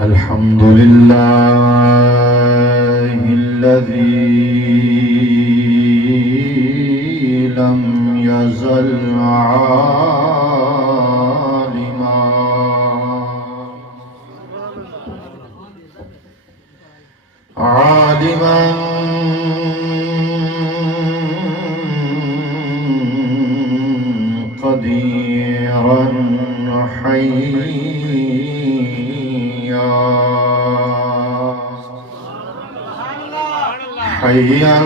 الحمد لله الذي لم يزل عالما قديرا حيا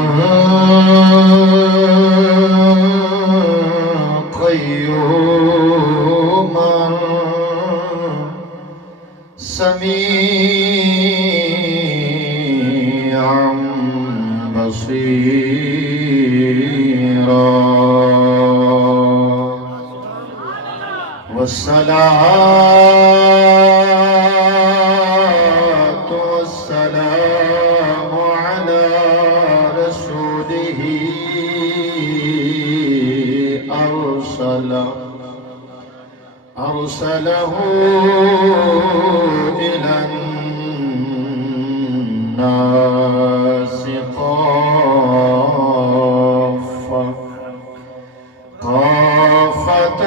قيوما سميعا بصيرا والصلاة والسلام على رسوله أرسله إلى الناس قافة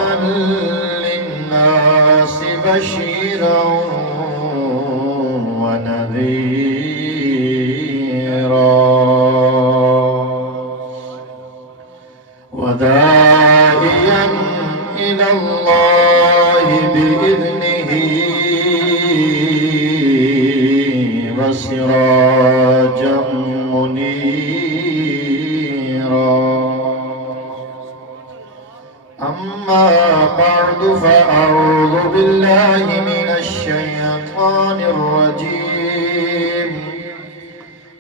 للناس بشيرا ونذيرا وداعيا إلى الله بإذنه وسراجا منيرا أما بعد فأعوذ بالله من الشيطان الرجيم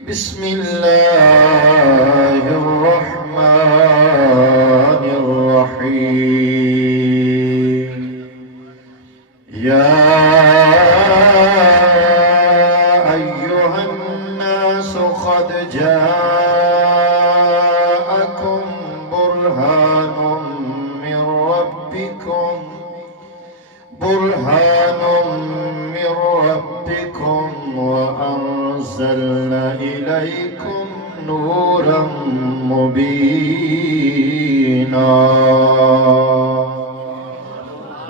بسم الله الرحمن الرحيم يا أيها الناس قد جاءكم برهان من ربكم وأنزلنا إليكم نورا مبينا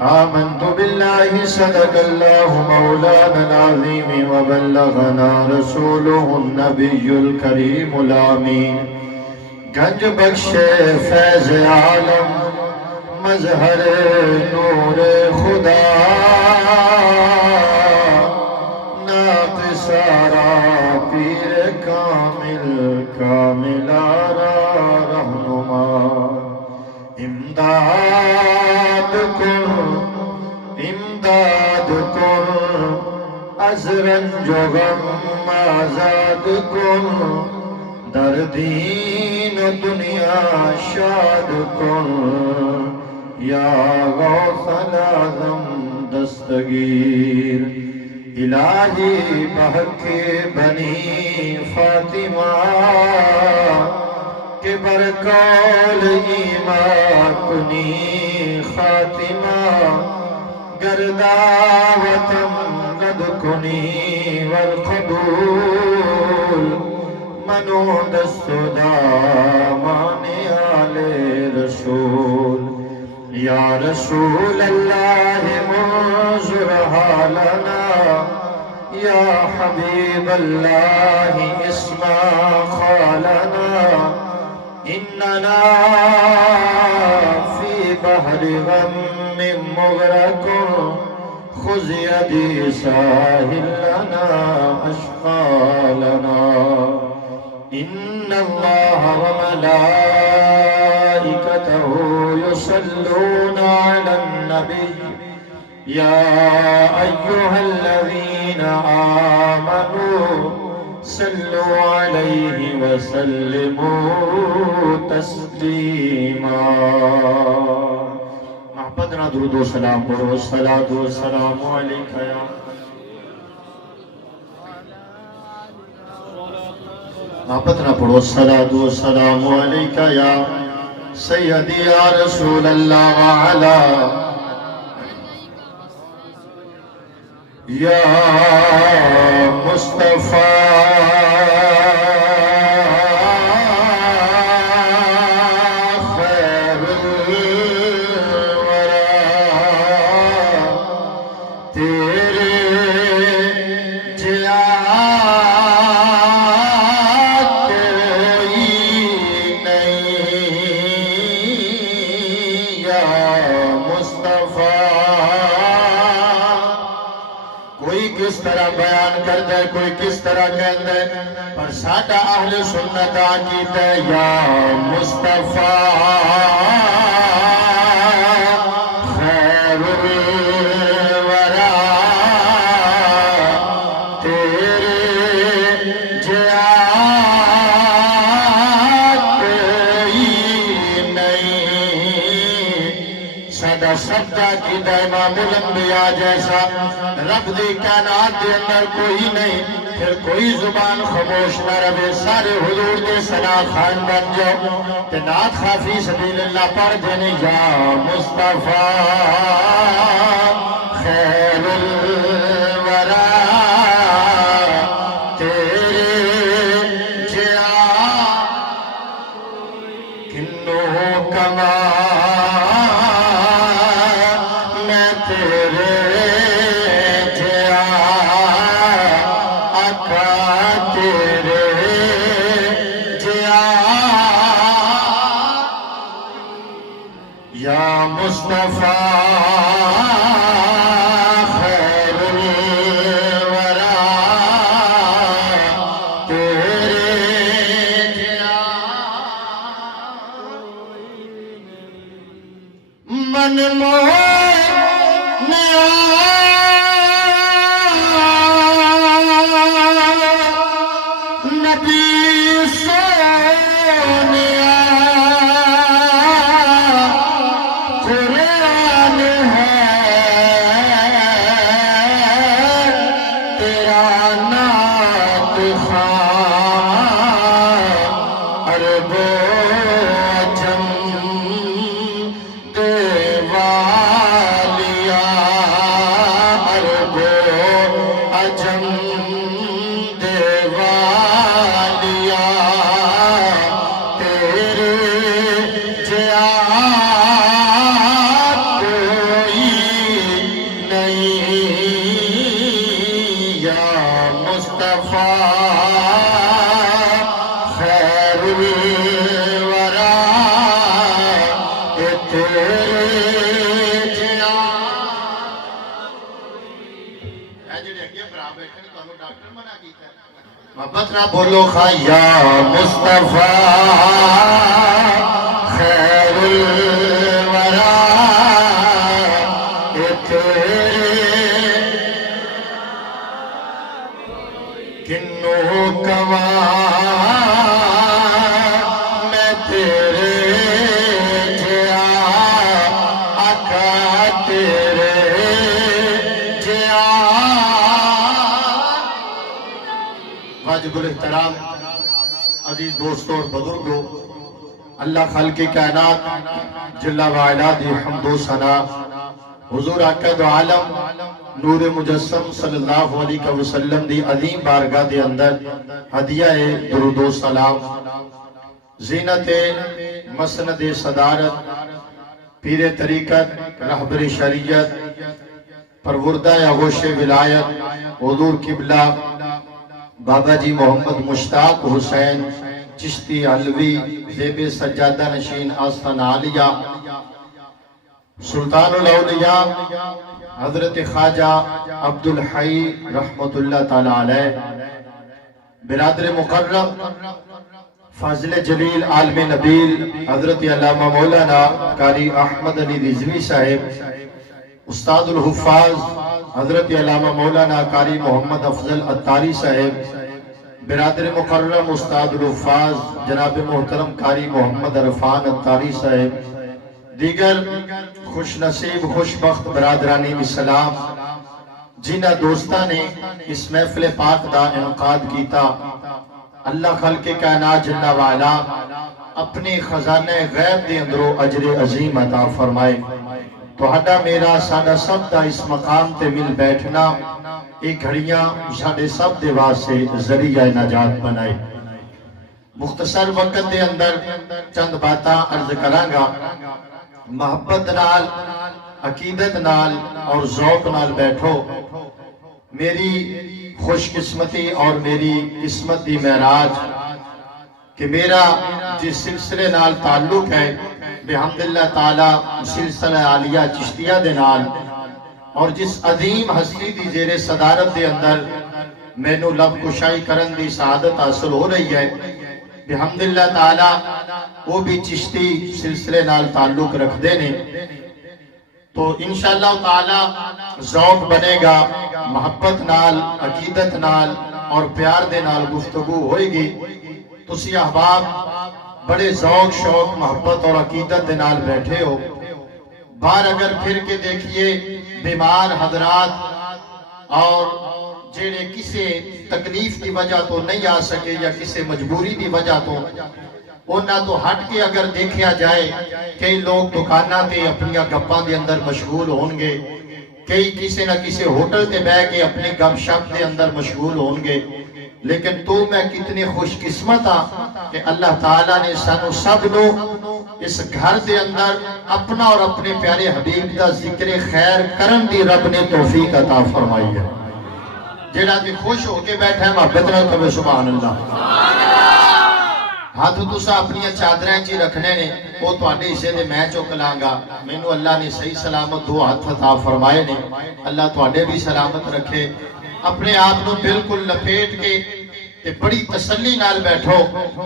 آمنت بالله صدق الله مولانا العظيم وبلغنا رسوله النبي الكريم الأمين گنج بخش فیض عالم مظہر نور خدا ناقصارا پیر کامل آرا رہنما امداد کن از رنج و غم آزاد کن در دین و دنیا شاد کن یا غوث العظم دستگیر الہی بحق بنی فاطمہ کے برکول ایمان کنی خاتمہ گرداوتم ند کنی والقبول منو دست دامان آل رسول یا رسول اللہ منظر حالنا یا حبیب اللہ اسما خالنا اننا فی بحر غم مغرق خذ یدی ساحل لنا اشقالنا ان اللہ وملائکته يصلون على النبي يا أيها الذين آمنوا صلوا عليه وسلموا تسليما محبتنا درود و سلام پڑھو الصلاة والسلام عليك يا محبتنا پڑھو الصلاة والسلام عليك يا سیدی یا رسول اللہ وعلا یا مصطفیٰ خیر الورا تیرے جیا کوئی نہیں یا مصطفیٰ کوئی کس طرح بیان کر دے کوئی کس طرح کہہ دے پر ساڈا اہل سنت عقیدہ ہے یا مصطفیٰ خیر الورا تیرے جیا کوئی نہیں ساڈا سچا عقیدہ امام الانبیاء جیسا رب دی کائنات دے اندر کوئی نہیں پھر کوئی زبان خاموش نہ رہے سارے حضور دے ثنا خان بن جاؤ تے نعت خافی سبیل اللہ پڑھ دینے یا مصطفیٰ خیر الورا تیرے جیا کنوں کما میں تیرے یا مصطفیٰ خیر الورا تیرے جیا من نبی محبت نہ بولو یا مصطفیٰ خیر الورا کنوں کما میں تیرے جیا آقا تیرے جیا واجب الاحترام عزیز دوستوں اور بزرگوں اللہ خالق کائنات جل وعلا دی حمد و ثنا حضور آقا دو عالم نور مجسم صلی اللہ علیہ وسلم دی عظیم بارگاہ دے اندر ہدیہ درود و سلام زینت مسند صدارت پیر طریقت رہبر شریعت پروردہ آغوش ولایت حضور قبلہ بابا جی محمد مشتاق حسین چشتی علوی زیب سجادہ نشین آستان عالیہ سلطان الاولیاء حضرت خواجہ عبدالحی رحمت اللہ تعالی علیہ برادر مقرب فاضل جلیل عالم نبیل حضرت علامہ مولانا قاری احمد علی رضوی صاحب استاد الحفاظ حضرت علامہ مولانا قاری محمد افضل عطاری صاحب برادر مقرم استاد الحفاظ جناب محترم قاری محمد عرفان عطاری صاحب دیگر خوش نصیب خوش بخت برادرانی اسلام جنہ دوستہ نے اس محفل پاک دا انعقاد کیتا اللہ خلق کائنات جل وعلا اپنے خزانے غیب دے اندرو اجر عظیم عطا فرمائے تو ہڈا میرا سادہ سب دا اس مقام تے مل بیٹھنا یہ گھڑیاں ساڑھے سب دے واسطے ذریعہ نجات بنائے۔ مختصر وقت دے اندر چند باتاں عرض کرانگا۔ محبت نال، عقیدت نال اور ذوق نال بیٹھو۔ میری خوش قسمتی اور میری قسمت دی معراج کہ میرا جس سلسلے نال تعلق ہے بحمداللہ تعالی سلسلہ عالیہ چشتیہ دے نال، اور جس عظیم ہستی دی زیر صدارت دے اندر میں نو لب کشائی کرن دی سعادت حاصل ہو رہی ہے، بحمداللہ تعالی وہ بھی چشتی سلسلے نال تعلق رکھ دینے، تو انشاءاللہ تعالی ذوق بنے گا، محبت نال، عقیدت نال اور پیار دے نال گفتگو ہوئے گی۔ تسی احباب بڑے ذوق شوق محبت اور عقیدت دے نال بیٹھے ہو۔ بار اگر پھر کے دیکھئے بیمار حضرات اور جیڑے کسے تکلیف کی وجہ تو نہیں آ سکے یا کسے مجبوری دی وجہ تو انہاں تو ہٹ کے اگر دیکھیا جائے، کئی لوگ دکانہ تے اپنی گپاں دے اندر مشغول ہونگے، کئی کسی نہ کسی ہوٹل تے بہ کے اپنی گپ شپ دے اندر مشغول ہونگے، لیکن تو میں کتنی خوش قسمت ہاں کہ اللہ تعالیٰ نے سانو سب نو اس گھر دے اندر اپنا اور اپنے پیارے حبیب دا ذکر خیر کرن دی رب نے توفیق عطا فرمائی ہے۔ جیڑا بھی خوش ہو کے بیٹھا ہے محبت نہ کبھی سبحان اللہ۔ ہاتھ تسا اپنی چادریں چی رکھنے نے وہ تو آنے اسے دے میں چوکلانگا، میں نو اللہ نے صحیح سلامت دو ہاتھ عطا فرمائے نے، اللہ تو آنے بھی سلامت رکھے۔ اپنے آپ نو بالکل لپیٹ کے تے بڑی تسلی نال بیٹھو،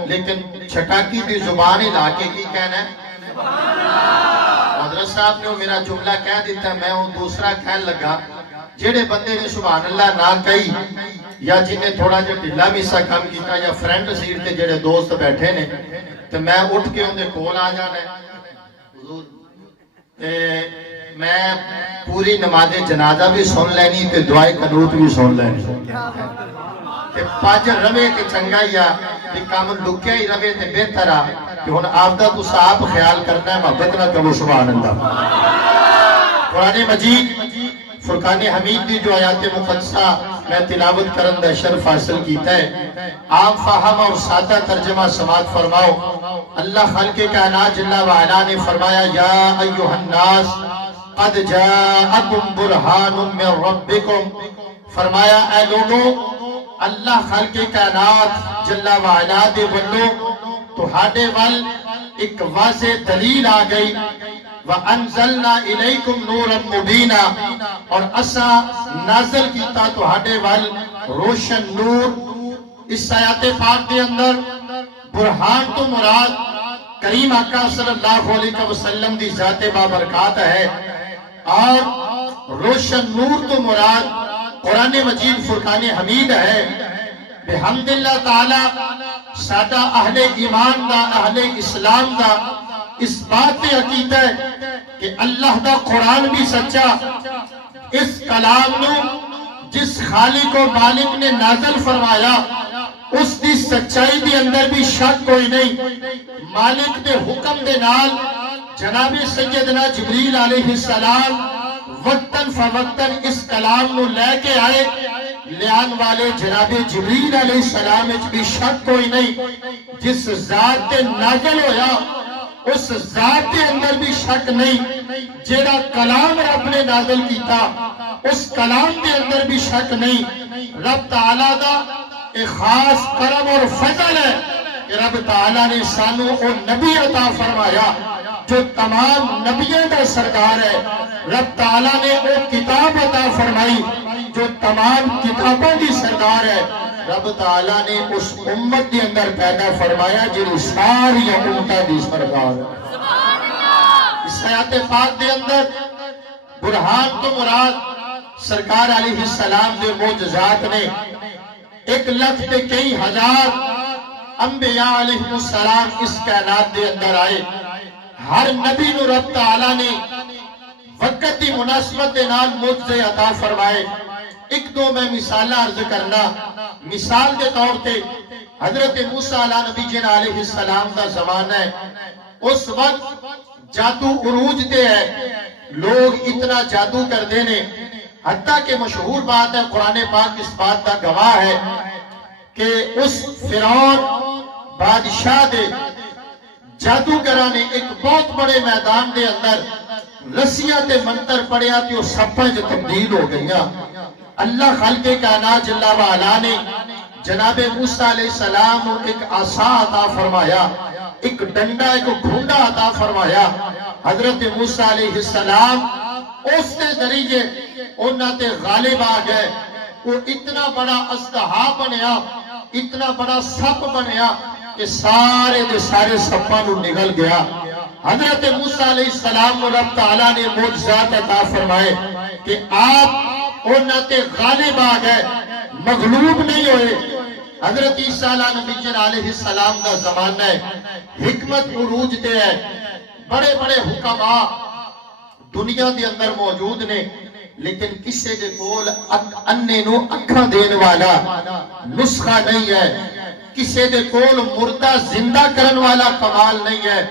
لیکن چھٹاکی دی زبان ہی لاکے کی کہنا ہے؟ حضرت صاحب نے میرا جملہ کہہ دیتا ہے، میں ہوں دوسرا کہنے لگا، جیڑے بندے نے سبحان اللہ نہ کہی یا جنہیں تھوڑا جو ڈھلا میسا کام کیتا یا فرینڈ سیٹ تے جڑے دوست بیٹھے نے تو میں اٹھ کے انہیں کول آ جانا ہے۔ حضور میں پوری نماز جنازہ بھی سن لینی تے دعائے قنوت بھی سن لینی تے پاج روے کے چنگا یا بھی کام لکیا ہی روے تے بہترہ کہ ہن آپ دا تو صاحب خیال کرنا ہے محبت نہ کرو سبحان اللہ۔ قرآن مجید فرقان حمید دی جو آیات مقدسہ میں تلاوت کرن دا شرف حاصل کیتا ہے، عام فہم اور سادہ ترجمہ سماعت فرماؤ۔ اللہ خالق کائنات جل وعلا نے فرمایا، یا ایوہ الناس قد جاءکم برہان من ربکم، فرمایا اے لوگوں اللہ خالق کائنات جل وعلا دے بلو تو ہاڑے وال ایک واضح دلیل آ گئی، وَأَنزَلْنَا إِلَيْكُمْ نُورًا مُبِينًا، اور اسا نازل کیتا تو ہاڑے وال روشن نور۔ اس آیات پاک دے اندر برہان تو مراد کریم آقا صلی اللہ علیہ وسلم دی ذات بابرکات ہے، اور روشن نور تو مراد قرآن مجید فرقان حمید ہے۔ بحمداللہ تعالی سادہ اہل ایمان دا، اہل اسلام دا اس بات پہ عقیدہ ہے کہ اللہ دا قرآن بھی سچا، اس کلام نو جس خالق و مالک نے نازل فرمایا اس دی سچائی دی اندر بھی شک کوئی نہیں۔ مالک دے حکم دے نال جناب سیدنا جبریل علیہ السلام وقتاً فوقتاً اس کلام نو لے کے آئے، لیان والے جناب جبریل علیہ السلام اچ بھی شک کوئی نہیں۔ جس ذات تے نازل ہویا اس ذات کے اندر بھی شک نہیں، جیڑا کلام رب نے نازل کیتا اس کلام کے اندر بھی شک نہیں۔ رب تعالیٰ دا ایک خاص کرم اور فضل ہے کہ رب تعالیٰ نے سانو اور نبی عطا فرمایا جو تمام نبیوں کا سردار ہے۔ رب تعالیٰ نے وہ کتاب عطا فرمائی جو تمام کتابوں کی سردار ہے۔ رب تعالیٰ نے اس امت کے اندر پیدا فرمایا جو ساری امتہ دی سردار ہے۔ اس آیات پاک کے اندر برہان تو مراد سرکار علیہ السلام دے معجزات نے 1,00,000 تے کئی ہزار انبیاء علیہ السلام اس کائنات دے اندر آئے۔ ہر نبی نو رب تعالیٰ نے وقت دی مناسبت دے نال معجزے عطا فرمائے۔ ایک دو میں مثالہ عرض کرنا، مثال دے طور تے حضرت موسیٰ علیہ نبی جن علیہ السلام دا زمانہ ہے، اس وقت جادو عروج دے ہے، لوگ اتنا جادو کر دینے حتیٰ کہ مشہور بات ہے، قرآن پاک اس بات کا گواہ ہے کہ اس فرعون بادشاہ دے جادوگراں نے ایک بہت بڑے میدان دے اندر رسیاں تے منتر پڑھیا تے وہ سپاں جو تبدیل ہو گئیاں۔ اللہ خالق کائنات جل وعلا نے جناب موسیٰ علیہ السلام کو ایک عصا عطا فرمایا، ایک ڈنڈا، ایک گھونڈا عطا فرمایا۔ حضرت موسیٰ علیہ السلام اس کے ذریعے انہاں تے غالب آ گئے۔ وہ اتنا بڑا اژدہا بنیا، اتنا بڑا سپ بنیا کہ سارے دے سارے سپاں نو نگل گیا۔ حضرت موسیٰ علیہ السلام کو رب تعالیٰ نے معجزات عطا فرمائے کہ آپ انہاں تے غالب آ گئے، مغلوب نہیں ہوئے۔ حضرت عیسیٰ علیہ السلام دا زمانہ ہے، حکمت عروج تے ہے، بڑے بڑے حکماء دنیا دے اندر موجود نے، لیکن کسے دے کول انے نو اکھاں دین والا نسخہ نہیں ہے، کسے دے کول مردہ زندہ کرن والا کمال نہیں ہے،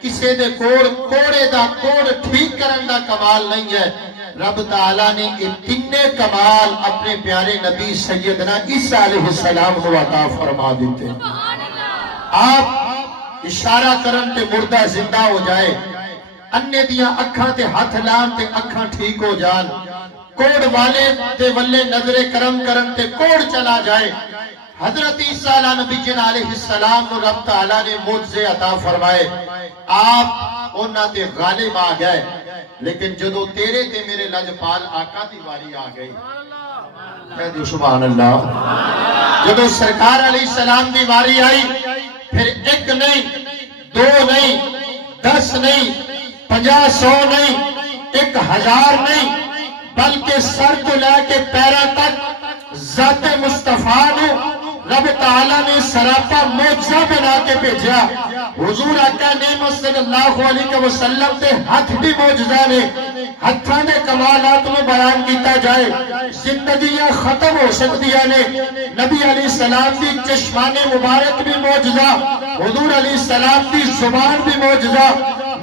کسے دے کول کوڑے دا کوڑ ٹھیک کرن دا کمال نہیں ہے۔ رب تعالیٰ نے یہ تینے کمال اپنے پیارے نبی سیدنا عیسیٰ علیہ السلام کو عطا فرما دیتے۔ آپ اشارہ کرن تے مردہ زندہ ہو جائے، انے دیاں اکھاں تے ہاتھ لان تے اکھاں ٹھیک ہو جان، کوڑ والے تے ولے نظر کرم کرن تے کوڑ چلا جائے۔ حضرت عیسیٰ علیہ السلام کو رب تعالیٰ نے معجزے عطا فرمائے، آپ انہاں تے غالب آ گئے، لیکن جدو تیرے تے میرے لجپال آقا دی واری آ گئی، کہہ دو سبحان اللہ، جدو سرکار علیہ السلام دی واری آئی، پھر ایک نہیں، دو نہیں، 10 نہیں، 50 100 نہیں، 1000 نہیں، بلکہ سر تو لے کے پیرا تک ذات مصطفیٰ نے رب تعالیٰ نے سراپا معجزہ بنا کے بھیجا۔ حضور آقا نعمت صلی اللہ علیہ وسلم تے ہاتھ بھی معجزہ نے، ہتھاں دے کمالات میں بیان کیتا جائے، زندگیاں ختم ہو سکتیاں نے۔ نبی علیہ السلام دی چشمان مبارک بھی معجزہ، حضور علیہ السلام دی زبان بھی معجزہ،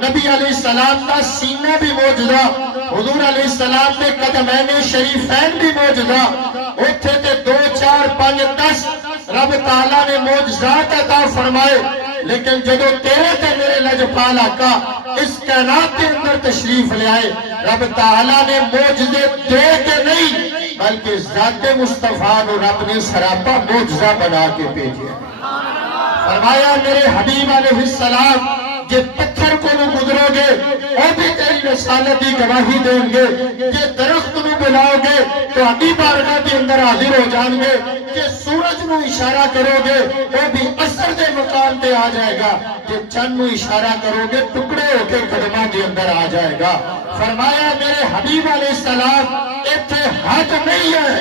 نبی علیہ السلام دا سینہ بھی معجزہ، حضور علیہ السلام دے قدمین شریفین بھی معجزہ۔ اتھے تے 2 4 5 10 رب تعالیٰ نے معجزات عطا فرمائے، لیکن جدو تیرے تے میرے لجپال آقا اس کائنات کے اندر تشریف لے آئے، رب تعالیٰ نے معجزے دے کے نہیں بلکہ ذات مصطفیٰ نے رب نے سراپا معجزہ بنا کے بھیجا۔ فرمایا میرے حبیب علیہ السلام یہ پتھر کو نہ گزرو گے وہ بھی تیری رسالت کی گواہی دیں گے، یہ درخت نہ بلاؤ گے تو ابھی بارگاہ کے اندر حاضر ہو جان گے، یہ سورج نو اشارہ کرو گے وہ بھی اثر دے مقام پہ آ جائے گا، یہ چند نو اشارہ کرو گے ٹکڑے ہو کے قدمہ کے اندر آ جائے گا۔ فرمایا میرے حبیب علیہ السلام اتھے حد نہیں ہے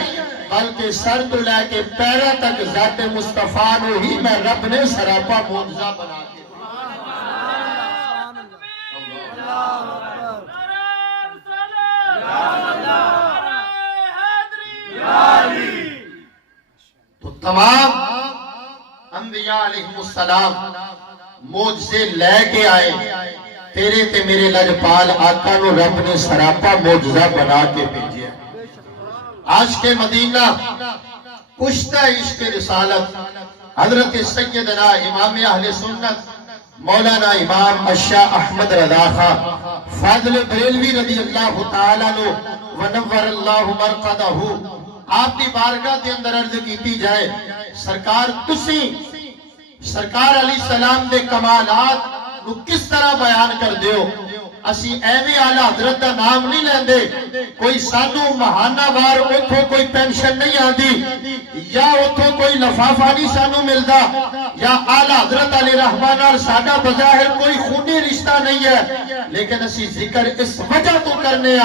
بلکہ سر تو لے کے پیرا تک ذات مصطفیٰ نو ہی میں رب نے سراپا معجزہ بنا کے۔ تو تمام انبیاء علیہ السلام معجزے لے کے آئے، تیرے تے میرے لجپال آقا نو رب نے سراپا معجزہ بنا کے بھیجا۔ عاشق مدینہ، پشتہ عشق رسالت، حضرت سیدنا امام اہل سنت مولانا امام الشاہ احمد رضا خان فاضل بریلوی رضی اللہ تعالیٰ عنہ ونور اللہ مرقدہ، آپ دی بارگاہ دے اندر عرض کیتی جائے، سرکار تسی سرکار علیہ السلام دے کمالات نو کس طرح بیان کر دیو؟ اسی ایویں اعلیٰ حضرت دا نام نہیں لیندے، کوئی سانو مہانہ وار اتھو کوئی پینشن نہیں آندی، یا اتھو کوئی لفافہ نہیں سانو ملدا، یا اعلیٰ حضرت علی رحمان اور سادہ بظاہر کوئی خونی رشتہ نہیں ہے، لیکن اسی ذکر اس وجہ تو کرنے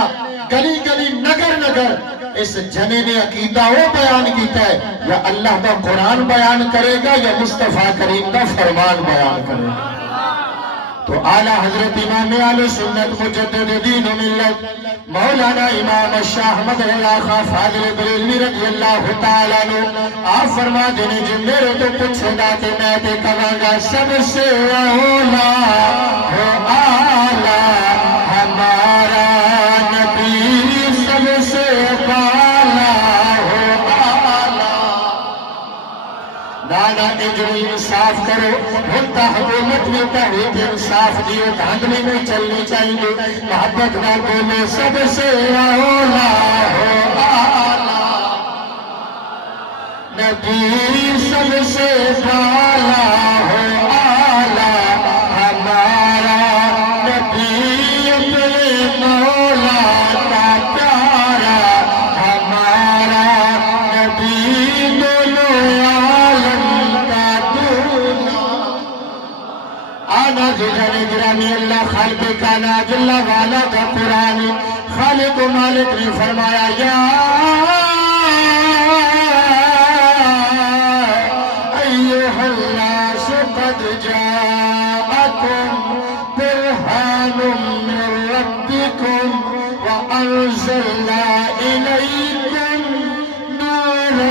گلی گلی نگر نگر اس جنے نے عقیدہ وہ بیان کیتا ہے، یا اللہ کا قرآن بیان کرے گا یا مصطفیٰ کریم کا فرمان بیان کرے گا۔ تو اعلیٰ حضرت امام اہل سنت مجدد دین و ملت مولانا امام الشاہ احمد رضا خان فاضل بریلوی رضی اللہ تعالیٰ عنہ آپ فرما دینے جو میرے تو پوچھے گا کہ میں تے کہاں گا سب سے اولا ہو اعلیٰ ہمارا نبی، سب سے نے جو انصاف کرو ہنتا حکومت میں تحریک انصاف دیو دھاندلی میں چلنی چاہیے محبت نہ بولے سب سے اولا ہو آلہ نبی سب سے بالا ہو آلہ ہمارا نبی اپنے مولا کا پیارا ہمارا نبی دونوں عالم کا دولا آنا جگہ گرامی اللہ خالق کائنات اللہ والا کا قرآن خالق و مالک نے فرمایا یا ایوہ الناس قد جاءکم برہان من ربکم وانزلنا الیکم نورا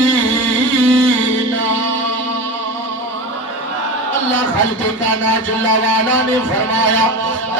مبینا اللہ خالق کائنات اللہ والا نے فرمایا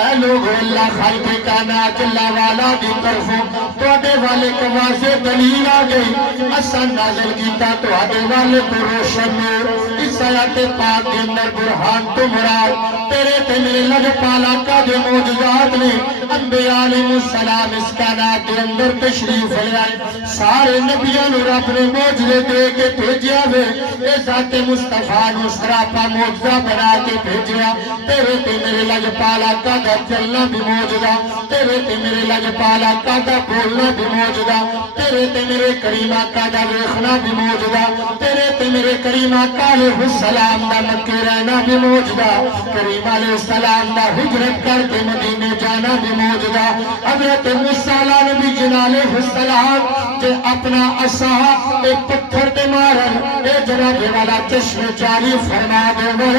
اے لوگ اللہ خالق کائنات اللہ والا دی طرفوں توڑے والے کماسے دلیل آ گئی اصلا نازل کیتا توڑے والے کو روشن نور اس آیات پاک کے اندر برہان تو مراد تیرے تے میرے لگ پالا کا دے موجزات نے انبیاء علیہ السلام اس کائنات کے اندر تشریف لے آئے سارے نبیوں نے رب نے موجزے دے کے بھیجیا وے اے ذات مصطفیٰ نے سراپا موجزہ بنا کے بھیجیا تیرے تے میرے لگ پالا کا دا چلنا بھی موجزہ تیرے تے میرے لگ پالا کا دا بولنا بھی موجزہ تیرے تے میرے کریم آقا دا ویخنا بھی موجزہ تیرے تے میرے کریم آقا علیہ السلام دا مکے رہنا بھی موجزہ کریم علیہ السلام دا ہجرت کر کے مدینے جانا بھی موجزہ حضرت موسیٰ نبی جنہ علیہ السلام جے اپنا عصا ایک پتھر تے مارن اے جناب والا چشم جاری فرما دے وہ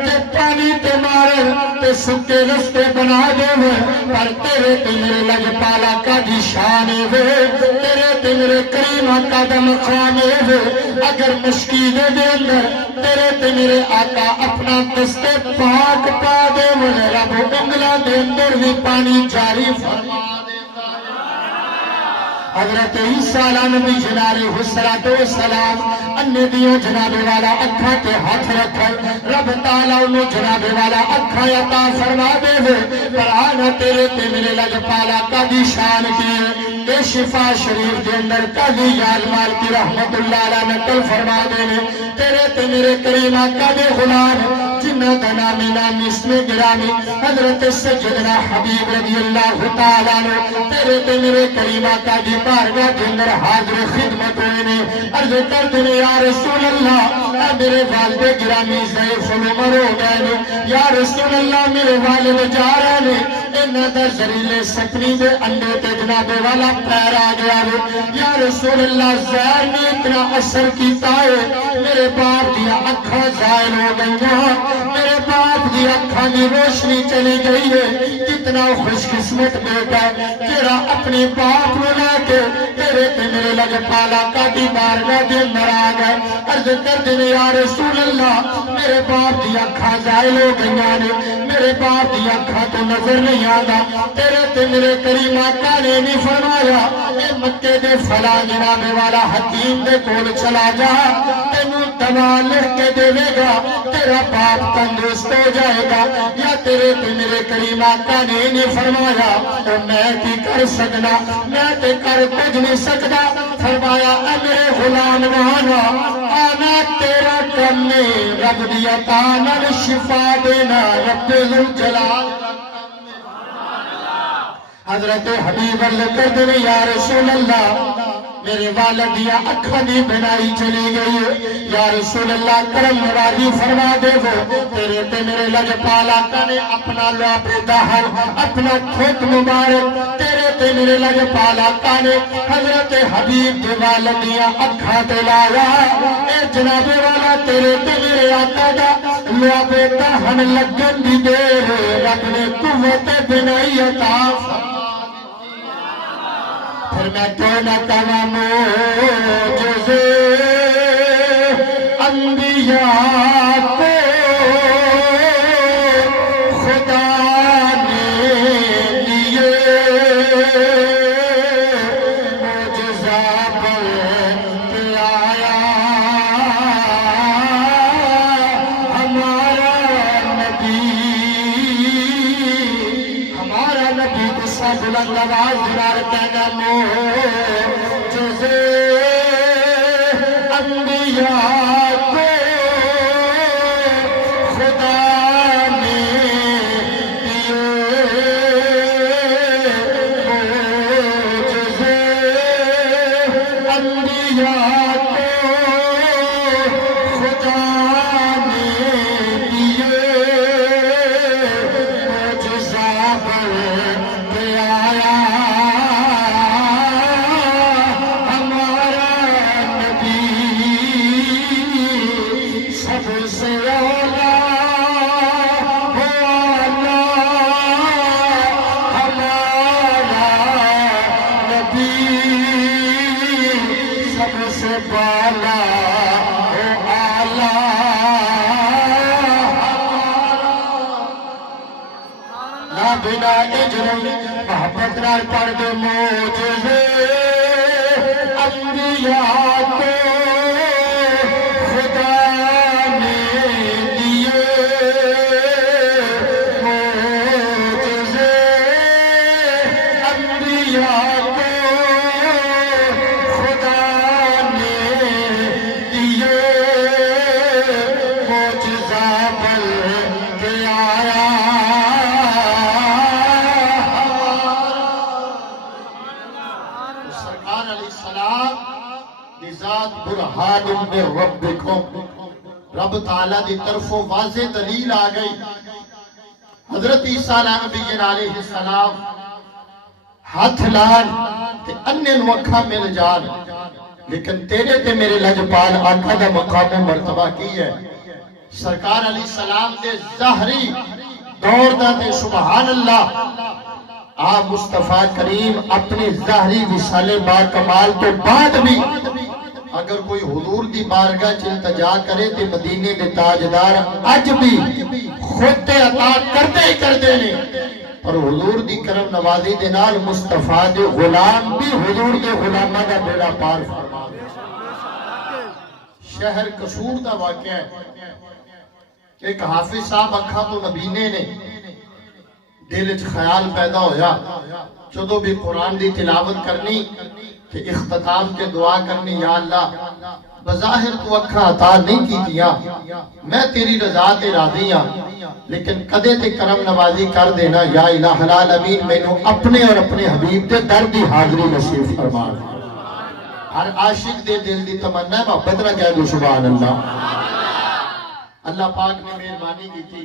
تے پانی تے مارن تے سکے رستے بنا دے وہ پر تیرے تے میرے لگ پالا کا دی شان ہے تیرے تے میرے کریم آقا دا مقام ہے اگر مشکل دے اندر تیرے تے میرے آقا اپنا دستے پاک پا دے وہ رب انگلہ دے اندر بھی پانی جاری فرما دے حضرت عیسیٰ علیہ نبی جناب السلام انہیں دیو جناب والا اکھا کے ہاتھ رکھا رب تعالیٰ انہوں جناب والا اکھا عطا فرما دے دے پر آنا تیرے تے میرے لگ پالا قدی شان کی اے شفا شریف کے اندر قدی یالمال کی رحمت اللہ علیہ نقل فرما دے دے تیرے تے میرے کریم آقا دے غلام جنہ کا نامی نامی اس میں گرامی حضرت سجدنا حبیب رضی اللہ تعالیٰ نے تیرے تے میرے کریم آقا دی بارگاہ کے اندر حاضر خدمت ہوئے نے عرض کر دنے یا رسول اللہ اے میرے والد گرامی ضعیف العمر ہو گئے نے یا رسول اللہ میرے والد جا رہے نے انہاں دا زریلے سپنی دے انڈے تے جناب والا پیر آ گیا نے یا رسول اللہ زہر نے اتنا اثر کیتا ہے میرے باپ دیا اکھاں زائل ہو گئیاں میرے باپ دی اکھاں دی روشنی چلی گئی ہے کتنا خوش قسمت بیٹا تیرا اپنے باپ کو لے کے تیرے تے میرے لگ پالا کاٹی بارگاہ دے اندر آ گئے عرض کر دے یا رسول اللہ میرے باپ دی اکھاں زائل ہو گئیاں نے میرے باپ دی اکھاں تو نظر نہیں آتا تیرے تے میرے کریم آقا نے نہیں فرمایا اے مکے دے فلاں جناب والا حکیم دے کول چلا جا تینوں دوا لکھ کے دے گا تیرا باپ تندرست ہو جائے گا یا تیرے تے میرے کریم آقا نے نہیں فرمایا تو میں کی کر سکنا میں تے کر کچھ نہیں سکتا فرمایا اے میرے غلام وانا آنا تیرا کرنے رب دیا تانا شفا دینا رب ذوالجلال حضرت حبیب اللہ کر دے یا رسول اللہ میرے والد یا اکھا دی بنائی چلی گئی یا رسول اللہ کرم مرادی فرما دے وہ تیرے تے میرے لج پالا کنے اپنا لعب دہر اپنا کھوت مبارک تیرے تے میرے لج پالا کنے حضرت حبیب دے والد یا اکھا تے لایا اے جناب والا تیرے تے میرے آقا دا لعب دہر لگن دی دے رب نے قوت بنائی عطا پھر میں کیوں نہ کہاں معجزے انبیاء کو خدا نے دیے معجزہ بن کے آیا آواز دلار کہنا معجزے انبیاء کو خدا نے دیے معجزے انبیاء کو خدا نے دیے معجزہ بن کے آیا ہمارا نبی سب سے اولا والا ہمارا نبی سب سے بالا بنا اجرم محبت نال پڑھ دے معجزے انبیاء کو خدا نے دیے معجزے انبیاء کو خدا نے دیے معجزہ بن کے آیا برہان من ربکم رب تعالیٰ دی طرفوں واضح دلیل آ گئی حضرت عیسیٰ نبی علیہ السلام ہاتھ لان تے انن وکھا مل جان لیکن تیرے تے میرے لجپال آقا دا مقام و مرتبہ کی ہے سرکار علیہ السلام دے ظاہری دور دا تے سبحان اللہ آپ مصطفیٰ کریم اپنی ظاہری وصال با کمال تو بعد بھی اگر کوئی حضور دی بارگاہ التجا کرے تے مدینے دے تاجدار اج بھی خود تے عطا کردے نے اور حضور دی کرم نوازی دے نال مصطفیٰ دے غلام بھی حضور دے غلامہ دا بیڑا پار فرما شہر قصور دا واقعہ ہے ایک حافظ صاحب اکھا تو نبینے نے دل اچھ خیال پیدا ہویا چودو بھی قرآن دی تلاوت کرنی کہ اختتام کے دعا کرنی یا اللہ بظاہر تو اکھا عطا نہیں کی دیا میں تیری رضا تے راضی ہاں لیکن قدے تے کرم نوازی کر دینا یا الہ العالمین میں نو اپنے اور اپنے حبیب دے در دی حاضری نصیب فرما ہر عاشق دے دل دی تمنا ہے محبت نہ کہہ دو سبحان اللہ اللہ پاک نے مہربانی کی تھی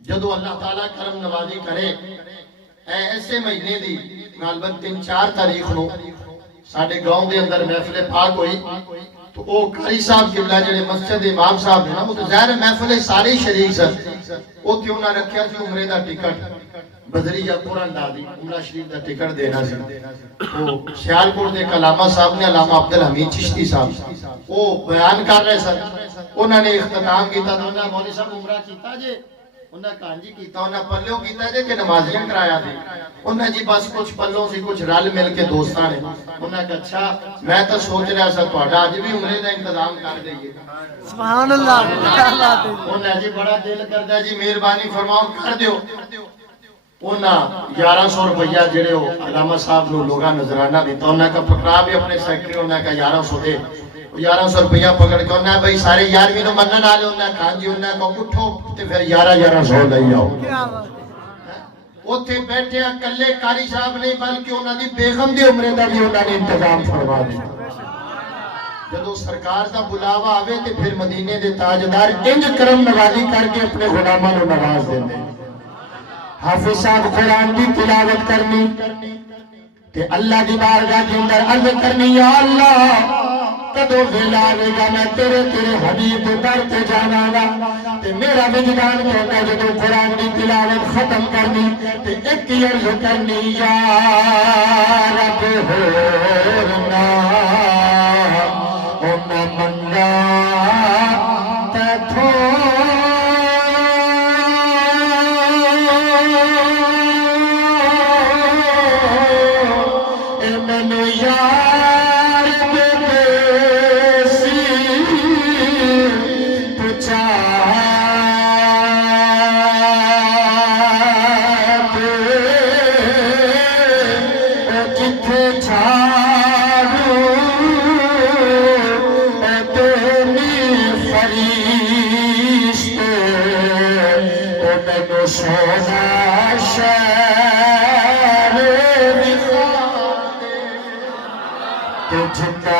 جدو اللہ تعالیٰ کرم نوازی کرے ایسے مہینے دی غالباً 3-4 تاریخ نو ساڑھے گاؤں دے اندر محفل پاک ہوئی تو او قاری صاحب قبلہ جڑے مسجد امام صاحب نے نا وہ تو ظاہر محفل سارے شریک سن وہ کیوں نہ رکھیا سی عمرے دا ٹکٹ بدری یا قرآن دادی عمرہ شریف دا ٹکٹ دینا سی وہ سیالکوٹ دے علامہ صاحب نے علامہ عبدالحمید چشتی صاحب وہ بیان کر رہے سن انہوں نے اختتام کیتا تو انہوں نے مولوی صاحب عمرہ کیتا جے انہاں کانجی کیتا انہاں پلوں کیتا جے کہ نمازیاں کرایا تھے انہاں جی بس کچھ پلوں سے کچھ رل مل کے دوستاں نے انہاں کہا اچھا میں تو سوچ رہا سا تہاڈا اج بھی عمرے دا انتظام کر دئیے سبحان اللہ کیا بات ہے انہاں جی بڑا دل کردا جی مہربانی فرماؤ کر دیو انہاں 1100 روپیہ جڑے ہو علامہ صاحب نو لوگا نظرانہ دیتا انہاں کا پکڑا بھی اپنے سیکٹری انہاں کا 1100 دے 1100 روپیہ پکڑ کے انہاں بھائی سارے 11ویں نو منن والے انہاں کہاں جی انہاں کو اٹھو تے پھر 1100 لئی آؤ کیا بات ہے اوتھے بیٹھے اکلے قاری صاحب نہیں بلکہ انہاں دی بیگم دی عمرے دا بھی انہاں نے انتظام فرما دیا جدو سرکار دا بلاوا آوے تے پھر مدینے دے تاجدار انج کرم نوازی کر کے اپنے غلاماں نو نواز دیندے حافظ صاحب قرآن دی تلاوت کرنی تے اللہ دی بارگاہ کے اندر عرض کرنی یا اللہ کدو ویلا آئے گا میں تیرے حبیب در تے جانا گا تے میرا وجدان کہتا جدو قرآن دی تلاوت ختم کرنی تے ایک عرض کرنی یا رب ہورنا او میں منگا تے تھو تے جنہ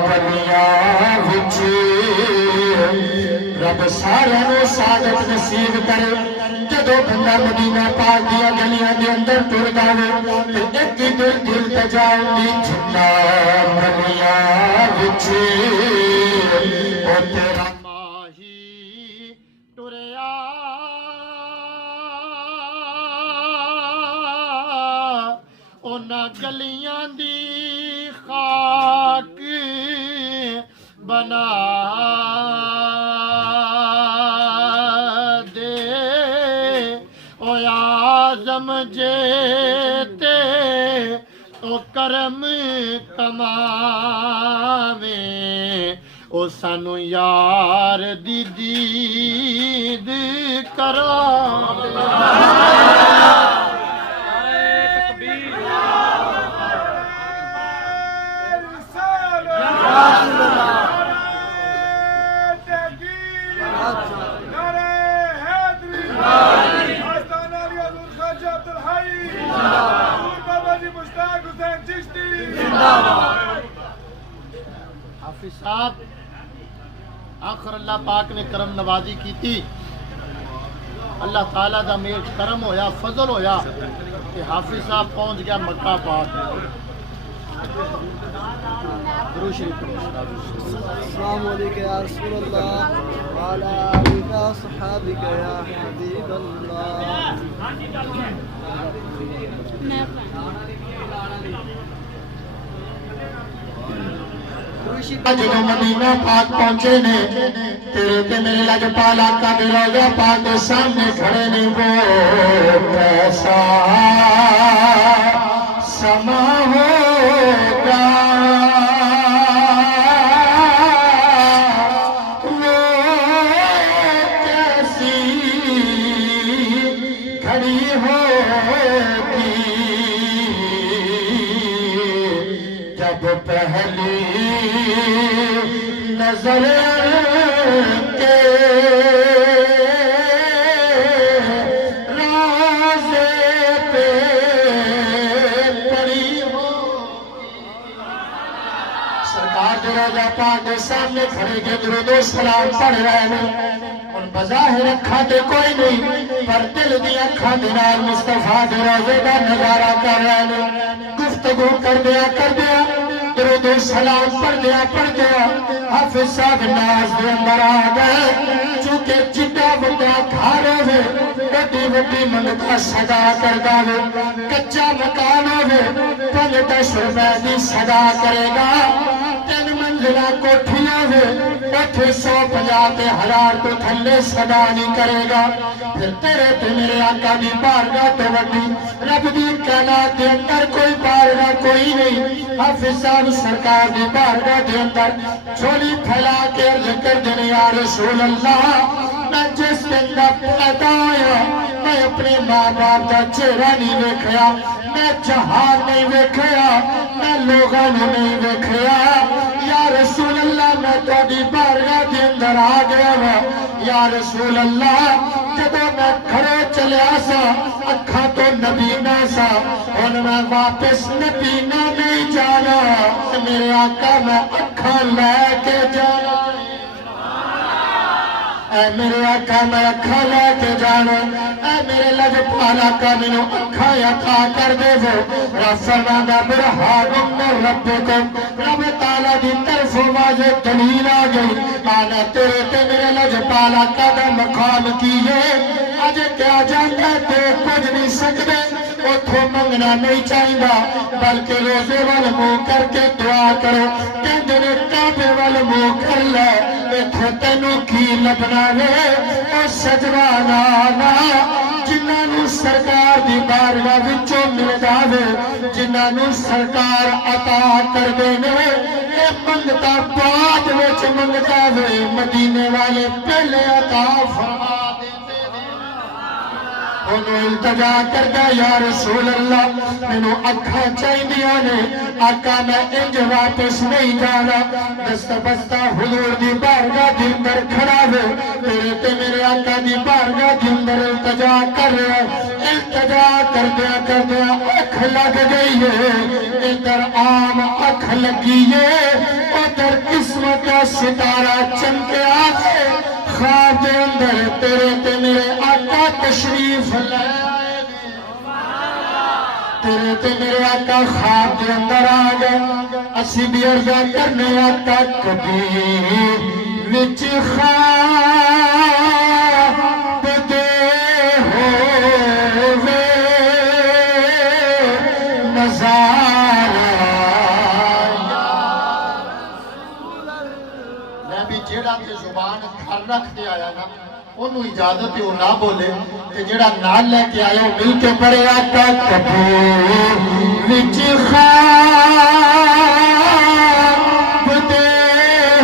بنیاں وچ رب سارے نو سعادت نصیب کرے جدو بندہ مدینہ پاک دیا گلیاں دے اندر ٹر جاوے تے ایک ہی دل تے جاؤں جنہ بنیاں وچ او تیرا ماہی ٹریا اونا گلیاں دی خاک بنا جیتے او کرم کماوے او سانو یار دی دید کراوے حافظ صاحب آخر اللہ پاک نے کرم نوازی کی تھی اللہ تعالیٰ دا میرے کرم ہویا فضل ہویا کہ حافظ صاحب پہنچ گیا مکہ پاک السلام علیکم یا رسول اللہ وعلا آلک صحابک یا حبیب اللہ جدو مدینہ پاک پہنچے نے تیرے تے میرے لجپال آقا دے روضہ پاک دے سامنے کھڑے نے وہ کیسا سما ہوگا وہ کیسی کھڑی ہوگی جب پہلی نظر کے رازے پہ پڑی ہو سرکار دے روضہ پاک دے سامنے کھڑے کے درود و سلام پڑھ رہے ہیں ان بظاہر اکھاں تے کوئی نہیں پر دل دی اکھاں دے نال مصطفیٰ دے روضے دا نظارہ کر رہے ہیں گفتگو کر دیا درود و سلام پڑھ دیا حافظ صاحب ناز دے اندر آ گئے چونکہ جڈا وڈا گھر ہوئے وڈی وڈی منگتا صدا کر داوے کچا مکان ہوئے 5-10 روپے دی صدا کرے گا 3 منزلہ کوٹھیاں ہوئے 150 تے ہزار تو تھلے صدا نہیں کرے گا پھر تیرے تے میرے آقا دی بارگاہ تو وڈی رب دی کائنات دے اندر کوئی بارگاہ کوئی نہیں حافظ صاحب سرکار دی بارگاہ دے اندر جھولی پھیلا کے عرض کر دینے یا رسول اللہ میں جس دن دا پیدا آیا میں اپنے ماں باپ دا چہرہ نہیں ویکھیا میں جہان نہیں ویکھیا میں لوگاں نہیں ویکھیا یا رسول اللہ میں تہاڈی بارگاہ دے اندر آ گیا وا یا رسول اللہ جدو میں گھروں چلیا سا اکھاں تو نبینا سا ہن میں واپس نبینا نہیں جانا میرے آقا میں اکھاں لے کے جانا اے میرے آقا میں اکھاں لے کے جانا اے میرے لجپال آقا مینوں اکھاں عطا کر دے وہ رب فرماندا برہان من ربکم رب تعالیٰ دی طرف واضح دلیل آ گئی آنا تیرے تے میرے لجپال آقا دا مقام کیے اج کیا جاندا تے کچھ نہیں سکدے اتھوں منگنا نہیں چاہیے بلکہ روزے وال منہ کر کے دعا کرو کہندے نے کعبے وال منہ کر لے اتھوں تینوں کی لبنا وے او سجدہ نانا جنہاں نوں سرکار دی بارگاہ وچوں ملدا وے جنہاں نوں سرکار عطا کر دے نے اے منگتا بعد وچ منگتا وے مدینے والے پہلے عطا فرما انہوں التجا کردا یا رسول اللہ مینوں اکھاں چاہیدیاں نے آقا میں انج واپس نہیں جانا دست بستہ حضور دی بارگاہ دے اندر کھڑا ہو تیرے تے میرے آقا دی بارگاہ دے اندر التجا کر رہا التجا کردیا اکھ لگ گئی ہے ادھر عام اکھ لگی ہے ادھر قسمت کا ستارہ چمکیا ہے خواب دے اندر تیرے تے میرے آقا تشریف لے آئے تیرے تے میرے آقا خواب دے اندر آ گئے اسی بھی عرضہ کرنے آقا کبھی وچ خواب دے ہووے نظارہ میں بھی جیڑا تے زبان گھر رکھ دے آیا نا انہوں اجازت ہے وہ نہ بولے کہ جیڑا نال لے کے آیا وہ مل کے پڑے آقا کبھی وچ خواب دے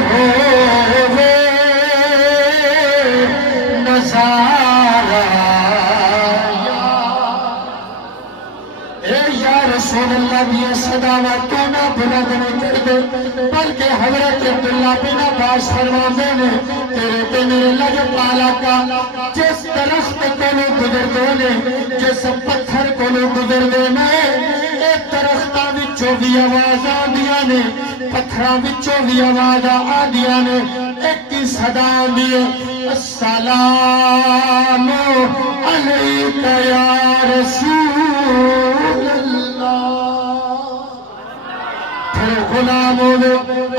ہووے نظارہ اے یا رسول اللہ بھی صداوہ تو نہ بلند نہیں کر دے بلکہ حضرت عبداللہ بن عباس فرماتے ہیں تیرے تے میرے لج پالا کا جس درخت کو لو گزر دے نے جس پتھر کو لو گزر دے میں ایک درختہ وچوں بھی آواز آندیاں نے پتھراں وچوں بھی آواز آندیاں نے ایک کی صدا آندی ہے السلام علیکہ یا رسول پھر غلام ہوئے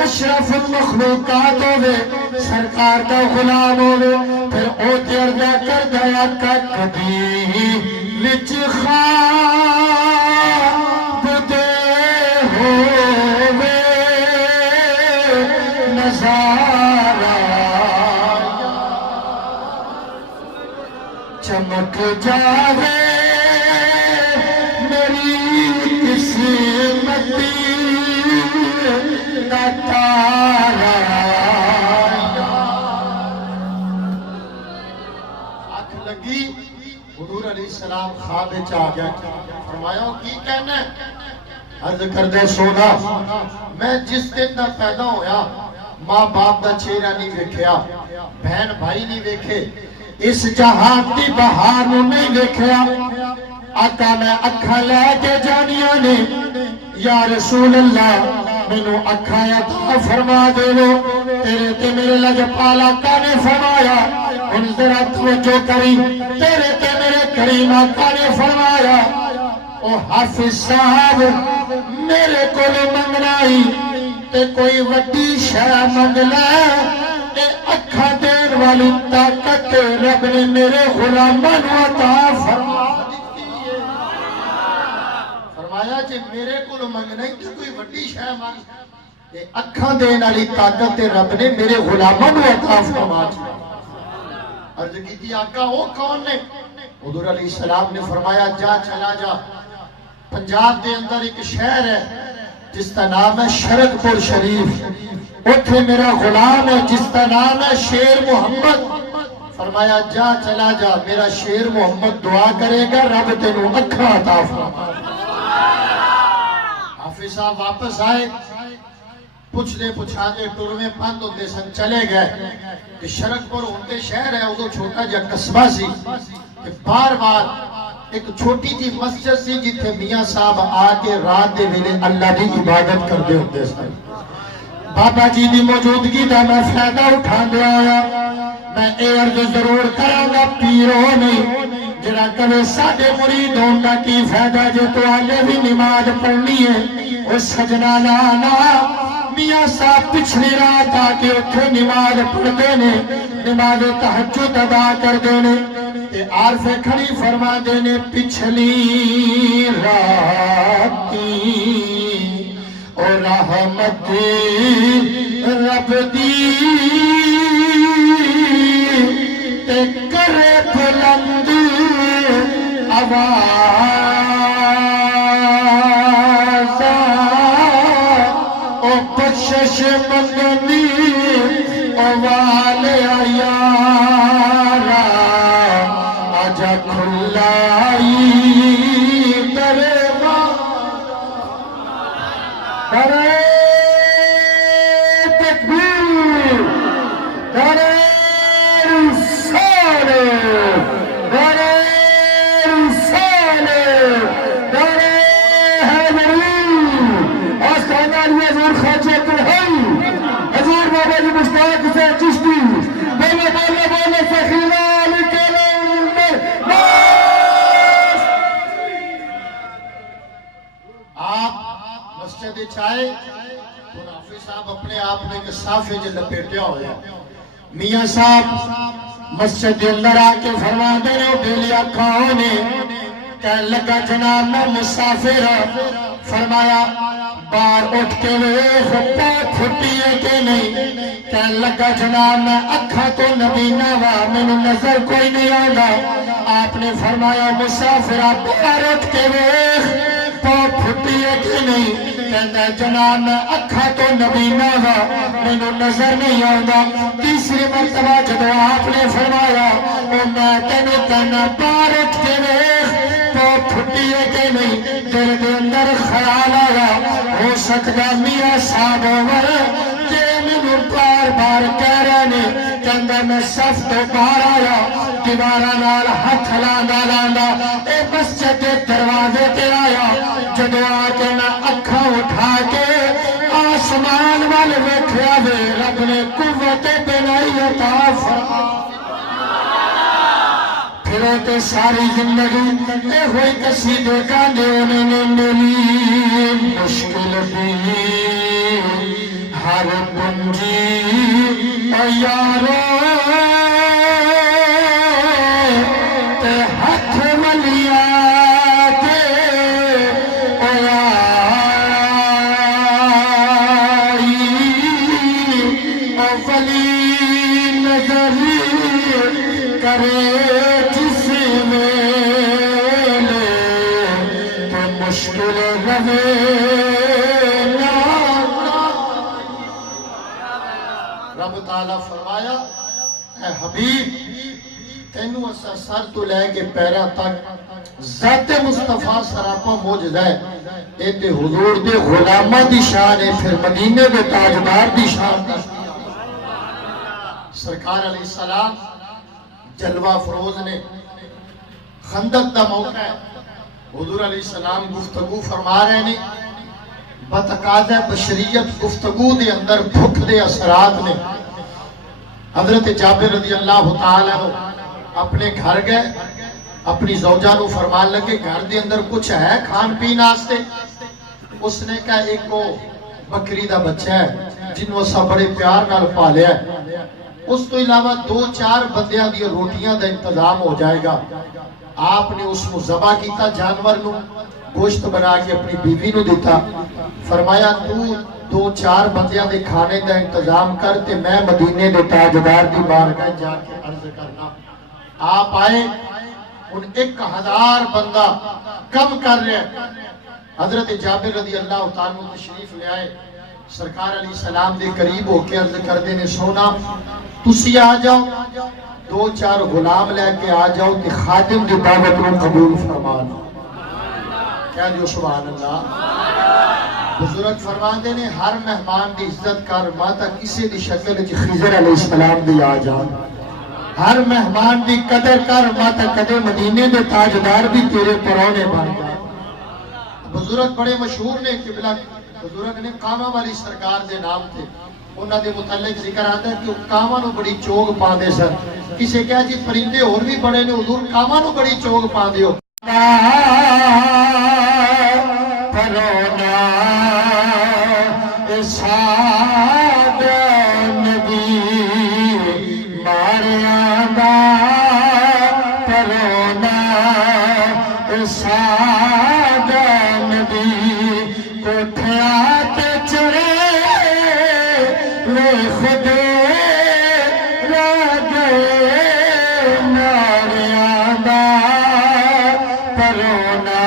اشرف المخلوقات ہوئے سرکار کا غلام ہوئے پھر او تیردہ کر دیا کا کبھی وچ خواب دے ہوئے نظارہ چمک جاوے میری قسمتی کا تارا آنکھ لگی حضور علیہ السلام خواب وچ آ گیا فرمایا کی کہنا ہے عرض کردے سونا میں جس دن دا پیدا ہویا ماں باپ دا چہرہ نہیں ویکھیا بہن بھائی نہیں ویکھے اس جہان دی بہار نوں نہیں ویکھیا آقا میں اکھاں لے کے جانیاں نے یا رسول اللہ مینوں اکھاں عطا فرما دیو تیرے تے میرے لج پالا آقا نے فرمایا ان ذرا توجہ کری تیرے تے میرے کریم آقا نے فرمایا او حافظ صاحب میرے کو منگنائی تے کوئی وڈی شے منگ لے تے اکھاں دین والی طاقت رب نے میرے غلاماں نوں عطا فرما فرمایا جی میرے کو منگنا ہی تو کوئی وڈی شے منگ تے اکھاں دین والی طاقت رب نے میرے غلاماں نوں عطا فرما عرض کی آقا وہ کون نے حضور علیہ السلام نے فرمایا جا چلا جا پنجاب دے اندر ایک شہر ہے جس کا نام ہے شرک پور شریف اتھے میرا غلام ہے جس کا نام ہے شیر محمد فرمایا جا چلا جا میرا شیر محمد دعا کرے گا رب تینوں اکھاں عطا فرما حافظ صاحب واپس آئے پوچھ دے پوچھا دے ٹرویں پند ہوتے سن چلے گئے کہ شرک پور ہوتے شہر ہے ادو چھوٹا جا قصبہ سی بار بار ایک چھوٹی جی مسجد سی جتھے میاں صاحب آ کے رات دے ویلے اللہ دی عبادت کر دے ہوتے سن بابا جی دی موجودگی دا میں فائدہ اٹھا دے آیا میں اے عرض ضرور کراں گا پیرو نہیں جڑا کبھی ساڈے مرید ہونا کی فائدہ جو تو آلے بھی نماز پڑھنی ہے او سجنا لانا میاں صاحب پچھلی رات آ کے اتھے نماز پڑھتے نے نماز تہجد ادا کر دینے تے عارفے کھڑی فرما دینے پچھلی راتی اور رحمت رب دی تے کرے بلند آواز او بخشش منگنی او والے یارا آجا کھلائی کرے کرے تکبیر کرے رسالت کرے رسالت کرے حیدری آستانہ علی حضور خواجہ طلحی حضور بابا جی مشتاق حسین چشتی بولے بولے بولے سخیلال کلندر آپ مسجد چاہے تو حافظ صاحب اپنے آپ میں ایک صافے جو لپیٹیا ہویا میاں صاحب مسجد کے اندر آ کے فرما دے رہے بیلیا کون ہے کہنے لگا جناب میں مسافر فرمایا باہر اٹھ کے خطہ کھٹی ہے کہ نہیں کہنے لگا جناب میں اکھا تو نبینا وا میں نظر کوئی نہیں آگا آپ نے فرمایا مسافرہ باہر اٹھ کے پاؤں پھٹی ہے کہ نہیں کہتا جناب میں اکھا تو نبینا وا میں نظر نہیں آگا تیسری مرتبہ جب آپ نے فرمایا وہ میں تینوں کہنا باہر اٹھ کے پاؤں پھٹی ہے کہ نہیں دل کے اندر خیال آیا ہو سکتا میاں صاحب عمر کہ میں بار بار کہہ رہے نے کہندا میں صف تو باہر آیا دیوارہ نال ہاتھ لاندا لاندا اے مسجد کے دروازے تے آیا جدو آ کے میں اکھاں اٹھا کے آسمان وال ویکھیا وے رب نے قوت بنائی عطا فرما پھرے تے ساری زندگی اے ہوئی قصیدے گاندے انہیں میری مشکل بھی ہر پنجی یارو تے ہاتھ ملیا تے ولی نظری کرے جس میں تو مشکل رہے رب تعالیٰ فرمایا اے حبیب تینوں اسا سر تو لے کے پیرا تک ذات مصطفیٰ سراپا موجود ہے اے تے حضور دے غلامہ دی شان ہے پھر مدینے دے تاجدار دی شان ہے سرکار علیہ السلام جلوہ فروز نے خندق دا موقع ہے حضور علیہ السلام گفتگو فرما رہے نے بتقاضہ بشریت گفتگو دے اندر بھوک دے اثرات نے حضرت جابر رضی اللہ تعالیٰ اپنے گھر گئے اپنی زوجہ نو فرمان لگے گھر دے اندر کچھ ہے کھان پین آستے اس نے کہا ایک کو بکری دا بچہ ہے جنہوں سا بڑے پیار نال پالیا ہے اس تو علاوہ 2-4 بندیاں دی روٹیاں دا انتظام ہو جائے گا آپ نے اس کو ذبح کیتا جانور نو گوشت بنا کے اپنی بیوی نو دیتا فرمایا تو 2-4 بندیاں دے کھانے دا انتظام کر تے میں مدینے دے تاجدار دی بارگاہ جا کے عرض کرنا آپ آئے ان 1000 بندہ کم کر رہے ہیں حضرت جابر رضی اللہ تعالیٰ تشریف لے آئے سرکار علیہ السلام دے قریب ہو کے عرض کر دینے سونا تسی آ جاؤ 2-4 غلام لے کے آ جاؤ کہ خادم دی دعوت کو قبول فرمانا کیا جو سبحان اللہ بزرگ فرمان دینے ہر مہمان دی عزت کر ماتا کسی دی شکل جی خضر علیہ السلام دی آ جاؤ ہر مہمان دی قدر کر ماتا قدر مدینے دے تاجدار بھی تیرے پرونے بن جائے بزرگ بڑے مشہور نے قبلہ بزرگ نے کاما والی سرکار دے نام تھے انہاں دے متعلق ذکر آتا ہے کہ وہ کاما نو بڑی چوگ پاندے سر کسے کہا جی پرندے اور بھی بڑے نے حضور کاما نو بڑی چوگ پاندے ہو پرونا اسحاق نبی ماریاں دا پرونا اسحاق نبی کوٹھیاں تے چڑھے لے خود رہ گئے ماریاں دا پرونا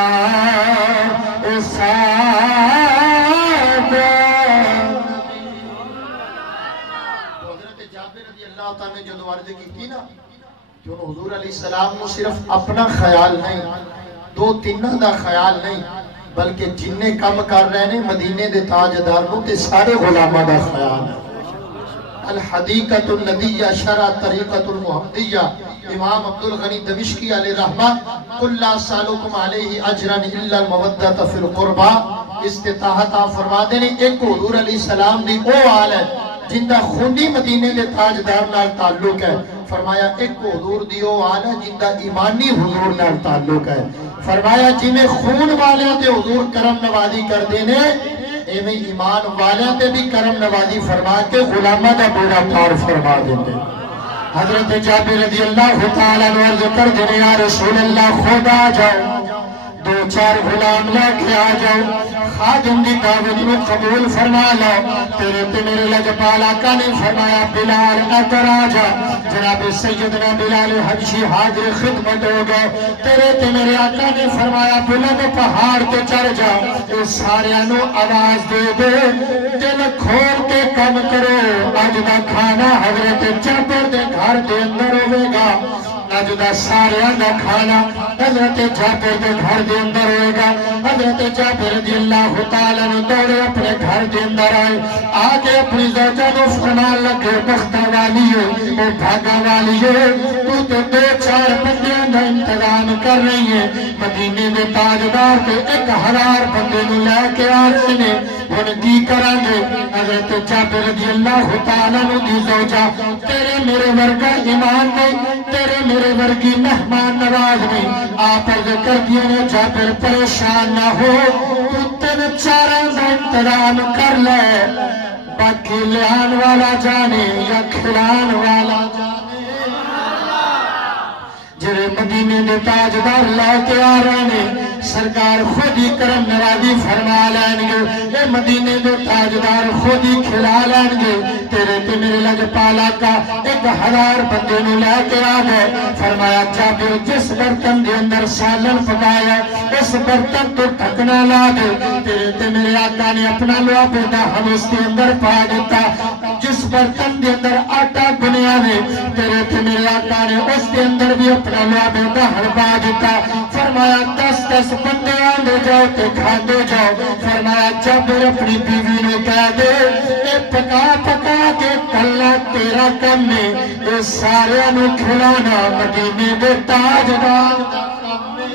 کیوں حضور علیہ السلام نو صرف اپنا خیال نہیں، دو تینہ دا خیال نہیں، بلکہ جننے کم کر رہے ہیں مدینے دے تاجدار نو تے سارے غلامہ دا خیال ہے۔ الحدیقۃ الندیہ شرع طریقۃ المحمدیہ، امام عبدالغنی دمشقی علیہ رحمہ، قل لا سالکم علیہ اجرا الا المودۃ فی القربہ، استطاعت آپ فرما دینے ایک حضور علیہ السلام دی او آل ہے جن دا خونی مدینے دے تاجدار نال تعلق ہے، فرمایا ایک حضور دی او آل ہے جن دا ایمانی حضور نال تعلق ہے، فرمایا جی میں خون والے تے حضور کرم نوازی کر دینے ایویں ایمان والے تے بھی کرم نوازی فرما کے غلامہ دا بیڑا پار فرما دیتے۔ حضرت جابر رضی اللہ تعالیٰ عنہ عرض کر دینے یا رسول اللہ خود آ جاؤ، دو چار غلام لے کے آ جاؤ، خادم دی دعوت کو قبول فرما لو، تیرے تے میرے لجپال آقا نے فرمایا بلال ادھر آ جا، جناب سیدنا بلال حبشی حاضر خدمت ہو گئے، تیرے تے میرے آقا نے فرمایا بلند پہاڑ تے چڑھ جا، اے سارے انو آواز دے دے دل کھول کے کم کرو، اج دا کھانا حضرت جابر دے گھر دے اندر ہوئے گا، اج دا سارے دا کھانا حضرت جابر دے گھر دے اندر ہوئے گا۔ حضرت جابر رضی اللہ تعالیٰ نے دوڑے اپنے گھر دے اندر آئے، آگے اپنی زوجہ کو فرمان لگے بختہ والی ہے اور بھاگا والی ہے، تو دو چار بندیاں دا انتظام کر رہی ہے، مدینے میں تاجدار کے ایک ہزار بندے نو لے کے آ رہے ہیں، ان کی کریں گے؟ حضرت جابر رضی اللہ تعالیٰ نے دی زوجہ تیرے میرے ورگا ایمان نہیں، تیرے میرے ورگی مہمان نواز نہیں، آپ عرض کر دیا نے جابر پریشان نہ ہو، تو تین چاروں کا انتظام کر لے، باقی لیان والا جانے یا کھلان والا جانے، جرے مدینے دے تاجدار لے کے آ رہے ہیں، سرکار خود ہی کرم نوازی فرما لین گے، اے مدینے دے تاجدار خود ہی کھلا لین گے، تیرے تے میرے لجپالا کا ایک ہزار بندے نو لے کے آ گئے، فرمایا جابر جس برتن دے اندر سالن پکایا اس برتن تو ڈھکنا لا دے، تیرے تے میرے آقا نے اپنا لوا بیٹا ہم اس کے اندر پا دیتا، جس برتن دے اندر آٹا گنیا ہے تیرے تے میرے آقا نے اس کے اندر بھی اپنا لوا بیٹا ہم پا دیتا، فرمایا 10 بندے آنے جاؤ تے کھاندے جاؤ، فرمایا جابر اپنی بیوی نے کہہ دے اے پکا پکا کے کلا تیرا کم ہے، اے سارے انو کھلانا مدینے دے تاجدار دا کم ہے،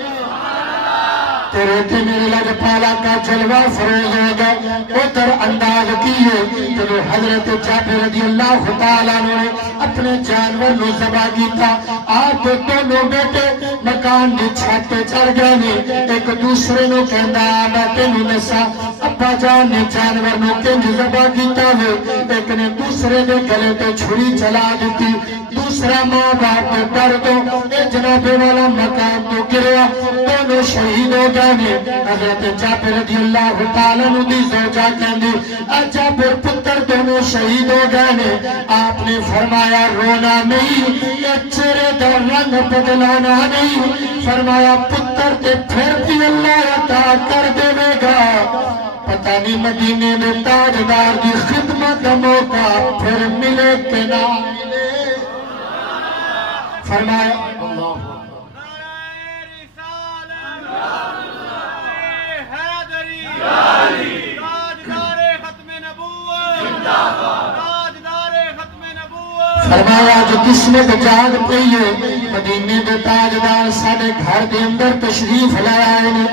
تیرے تے میرے لجپالا کا جلوہ فروز ہوگا، ادھر انداز کیے تو حضرت جابر رضی اللہ تعالیٰ نے اپنے جانور نو ذبح کیتا، آپ دونوں بیٹے مکان دی چھت چڑھ گئے نے، ایک دوسرے نو کہندا میں تینوں دساں ابا جان نے جانور نو کنج ذبح کیتا ہے، ایک نے دوسرے دے گلے تے چھری چلا دیتی، دوسرا ماں باپ کے ڈر تو اے جناب والا مکان تو گریا، دونوں شہید ہو گئے نے۔ حضرت جابر رضی اللہ تعالیٰ عنہ دی زوجہ کہندی اے جابر پتر دونوں شہید ہو گئے نے، آپ نے فرمایا رونا نہیں، یہ چہرے دا رنگ بدلانا نہیں، فرمایا پتر تے پھر بھی اللہ عطا کر دے گا، پتہ نہیں مدینے میں تاجدار دی خدمت کا موقع پھر ملے کہ نہ ملے، فرمایا اللہ فرمایا جو قسمت جاگ پئی ہے، مدینے دے تاجدار ساڈے گھر دے اندر تشریف لے آئے نے،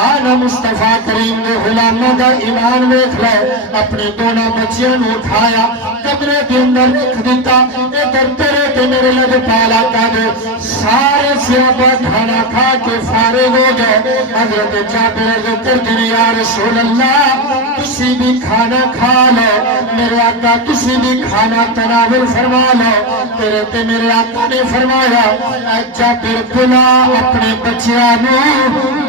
آنا مصطفیٰ کریم نے غلاموں دا ایمان ویکھ لے، اپنے دونوں بچیاں نو اٹھایا کمرے دے اندر رکھ دیتا، ادھر تیرے تے میرے لجپالا کا دے سارے صحابہ کھانا کھا کے فارغ ہو گئے، حضرت جابر عرض کر دے یا رسول اللہ تسی بھی کھانا کھا لو، میرے آقا تسی بھی کھانا تناول فرما لو، تیرے تے میرے آقا نے فرمایا اے جابر بلا اپنے بچیاں نو،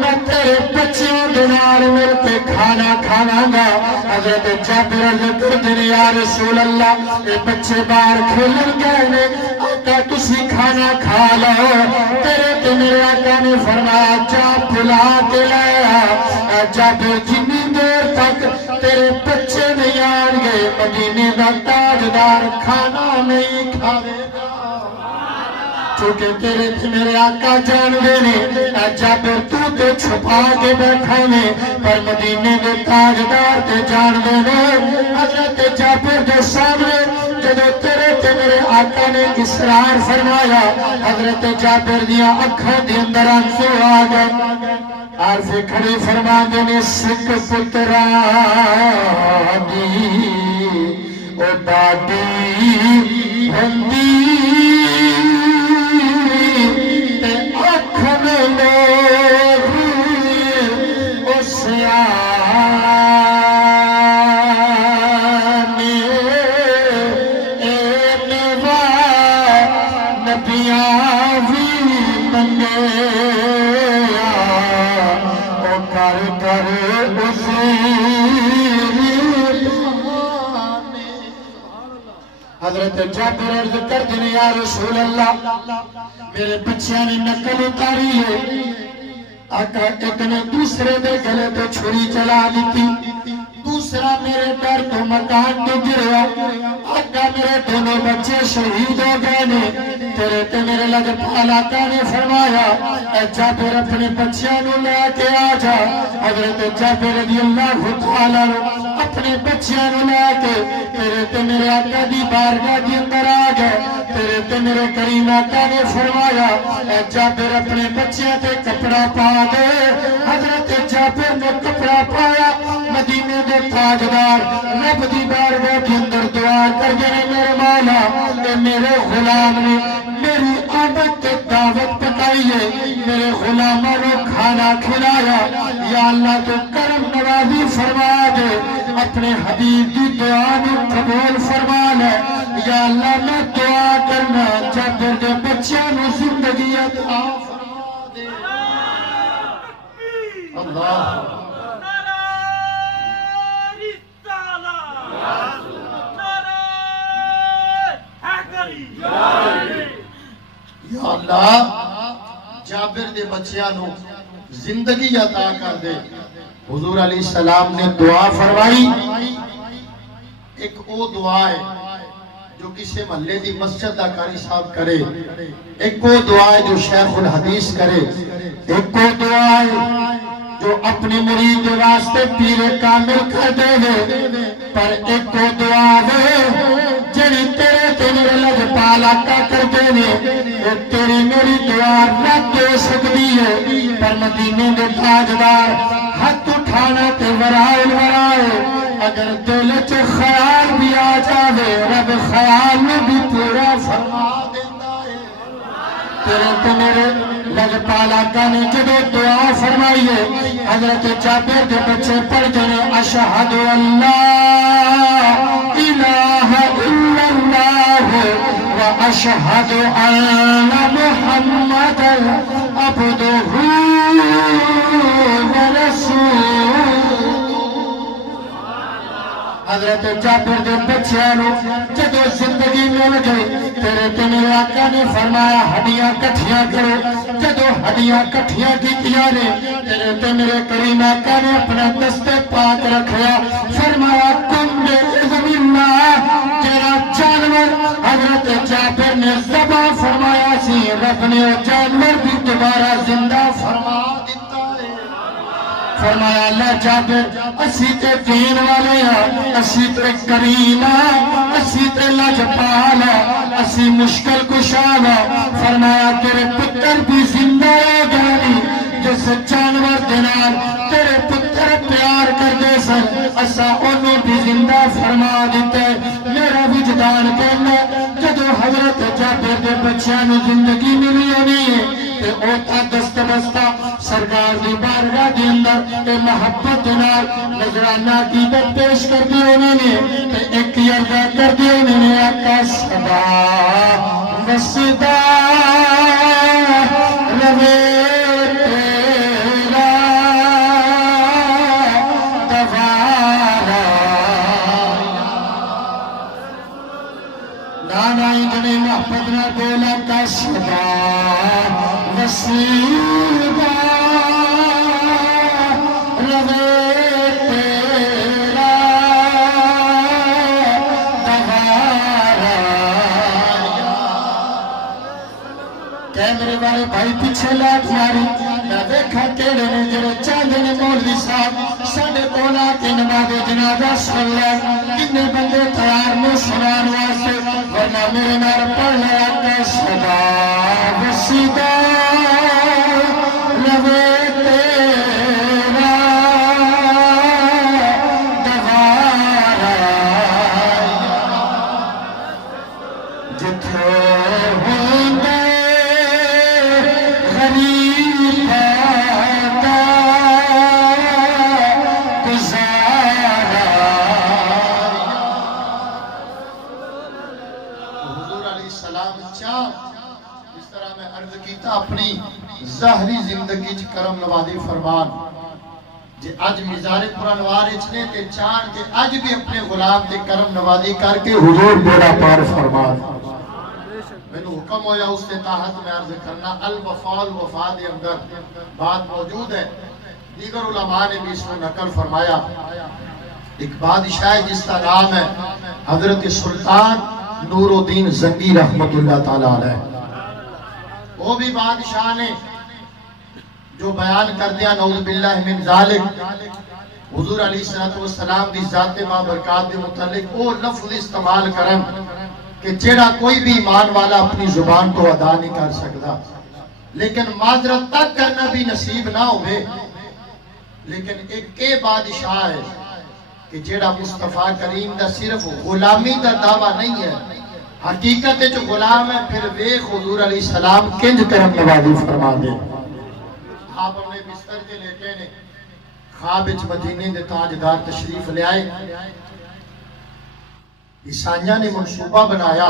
میں تیرے بچیاں دے نال مل کے کھانا کھاواں گا، حضرت جابر عرض کر دے یا رسول اللہ اے بچے باہر کھیلن گئے نے، آقا تسی کھانا کھا لو، تیرے تے میرے آقا نے فرمایا جا بلا کے لے آ، اے جابر جتنی دیر تک تیرے بچے نہیں آن گے مدینے دا تاجدار کھانا نہیں کھاوے گا، چونکہ تیرے تے میرے آقا جان دے نے جابر تو تے چھپا کے بیٹھا نے پر مدینے دے تاجدار تے جان دے نے حضرت جابر دے سامنے جدو تیرے تے میرے آقا نے اصرار فرمایا حضرت جابر دیا اکھاں دے اندر آنسو آ گئے عارف کھڑی فرما دے نے سکھ پترانی او ڈاڈی ہندی تے اکھن لوگ او سیانے اے نوا نبیاں بھی منگے او کر کر اسی حضرت جابر عرض کر دیں یا رسول اللہ میرے بچیاں نے نقل اتاری ہے آقا ایک نے دوسرے دے گلے تو چھری چلا دیتی دوسرا میرے ڈر تو مکان تو گریا آقا میرے دونوں بچے شہید ہو گئے نے تیرے تے میرے لگ پالا کا نے فرمایا اے جابر اپنے بچیاں نو لے کے آ جا حضرت جابر رضی اللہ تعالیٰ اپنے بچیاں نو لے کے تیرے تے میرے آقا دی بارگاہ دی اندر آ گئے تیرے تے میرے کریم آقا نے فرمایا اے جابر اپنے بچیاں تے کپڑا پا دے حضرت جابر نے کپڑا پایا مدینے دے تاجدار رب دی بارگاہ کے اندر دعا کر گئے میرے مولا اے میرے غلام نے میری آمد تے دعوت پکائی ہے میرے غلاموں نے کھانا کھلایا یا اللہ تو کرم نوازی فرما دے اپنے حبیب دی دعا نے قبول فرما لے یا اللہ میں دعا کرنا جابر دے بچیاں نے زندگی عطا فرما دے اللہ یا اللہ جابر دے بچیاں نو زندگی عطا کر دے حضور علیہ السلام نے دعا فرمائی ایک او دعا ہے جو کسی محلے دی مسجد دا قاری صاحب کرے ایک او دعا ہے جو شیخ الحدیث کرے ایک کو دعا ہے جو اپنی مرید کے واسطے پیر کامل کر دے پر ایک کو دعا ہے جنی تیرے تیرے لگ پالا کا کر دے تیری میری دعا رد دے سکتی ہے پر مدینے دے تاجدار ہاتھ اٹھانا تے ورائے اگر دل چ خیال بھی آ جاوے رب خیال میں بھی پورا فرما دیتا ہے تیرے تے میرے لگ پالا کا نے جدو دعا فرمائی ہے حضرت جابر کے بچے پڑھ جنے اشہد اللہ الہ الا اللہ و اشہد ان محمد عبدہ و رسول حضرت جابر دے بچیاں نو جدو زندگی مل گئی تیرے تے میرے آقا نے فرمایا ہڈیاں کٹھیاں کرو جدو ہڈیاں کٹھیاں کیتیاں نے تیرے تے میرے کریم آقا نے اپنا دست پاک رکھیا فرمایا کن بے اذن اللہ تیرا جانور حضرت جابر نے ذبح فرمایا سی رب نے جانور بھی دوبارہ زندہ فرما دیتا ہے فرمایا اللہ جابر اسی تے دین والے ہیں اسی تے کریم اسی تے لجپال اسی مشکل کشا فرمایا تیرے پتر بھی زندہ ہو گئے جس جانور دنال تیرے پتر پیار کر دے سن اسا انہوں بھی زندہ فرما دیتے میرا وجدان کہنا جدو حضرت جابر دے بچیاں نو زندگی ملی ہونی ہے تے اوتا دست بستہ سرکار دی بارگاہ دی اندر تے محبت دنال نظرانہ عقیدت پیش کر دی انہوں نے تے ایک یرگا کر دی انہوں نے آقا صدا وصدا روے تیرا دوارا نانا اتنی محبت نہ بولا کا صدا وصدا روے تیرا دوارا بھائی پیچھے لاٹ ماری میں دیکھا کیڑے نے جڑے چاہتے نے مولوی صاحب ساڈے کول آ کے نماز جنازہ سن لے کنے بندے تیار نے سنان واسطے ورنہ میرے نال پڑھ لے کہ صدا وسیدہ لوے تیرا دوارا جتھے ہوندے غریب دا گزارا حضور علیہ السلام چاہ اس طرح میں عرض کیتا اپنی ظاہری زندگی چ کرم نوازی فرمان جے اج مزار پرانوار اچنے تے چاند تے اج بھی اپنے غلام تے کرم نوازی کر کے حضور بیڑا پار فرمان میں نے حکم ہویا اس کے تحت میں عرض کرنا الوفا الوفا دے اندر بات موجود ہے دیگر علماء نے بھی اس کو نقل فرمایا ایک بادشاہ ہے جس کا نام ہے حضرت سلطان نور الدین زنگی رحمت اللہ تعالیٰ علیہ وہ بھی بادشاہ نے جو بیان کر دیا نعوذ باللہ من ذالک حضور علیہ السلام دی ذات بابرکات دے متعلق وہ لفظ استعمال کرن کہ جیڑا کوئی بھی ایمان والا اپنی زبان تو ادا نہیں کر سکتا لیکن معذرت تک کرنا بھی نصیب نہ ہوئے لیکن ایک کے بادشاہ ہے کہ جیڑا مصطفیٰ کریم دا صرف غلامی دا دعویٰ نہیں ہے حقیقت جو غلام ہے پھر ویخ حضور علیہ السلام کنج کرم نوازی فرما دے آپ اپنے بستر کے لیٹے نے خواب اچ مدینے دے تاجدار تشریف لے آئے عیسائیاں نے منصوبہ بنایا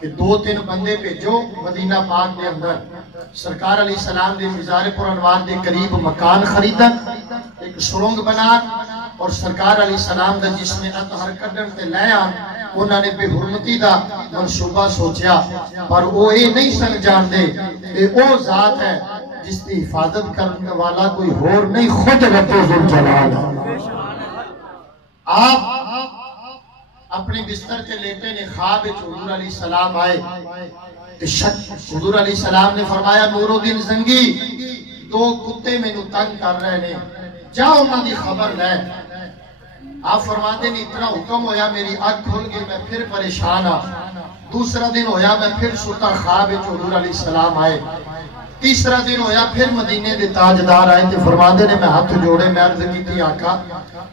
کہ 2-3 بندے بھیجو مدینہ پاک کے اندر سرکار علیہ السلام دے مزار پرانوار دے قریب مکان خریدن ایک سرنگ بنا اور سرکار علیہ السلام دا جس میں اطہر کڈن تے لے آن انہوں نے بے حرمتی دا منصوبہ سوچیا پر وہ یہ نہیں سن جان دے کہ وہ ذات ہے جس کی حفاظت کرنے والا کوئی اور نہیں خود رب ذوالجلال ہے آپ اپنے بستر کے لیٹے نے خواب حضور علیہ السلام آئے حضور علیہ السلام نے فرمایا نور الدین زنگی 2 کتے میں نو تنگ کر رہے نے جاؤ انہوں دی خبر لے آپ فرماتے نہیں اتنا حکم ہویا میری آنکھ کھل گئی میں پھر پریشان ہاں دوسرا دن ہویا میں پھر سوتا خواب حضور علیہ السلام آئے تیسرا دن ہویا پھر مدینے دے تاجدار آئے تھے فرماندے نے میں ہاتھ جوڑے میں عرض کی تھی آقا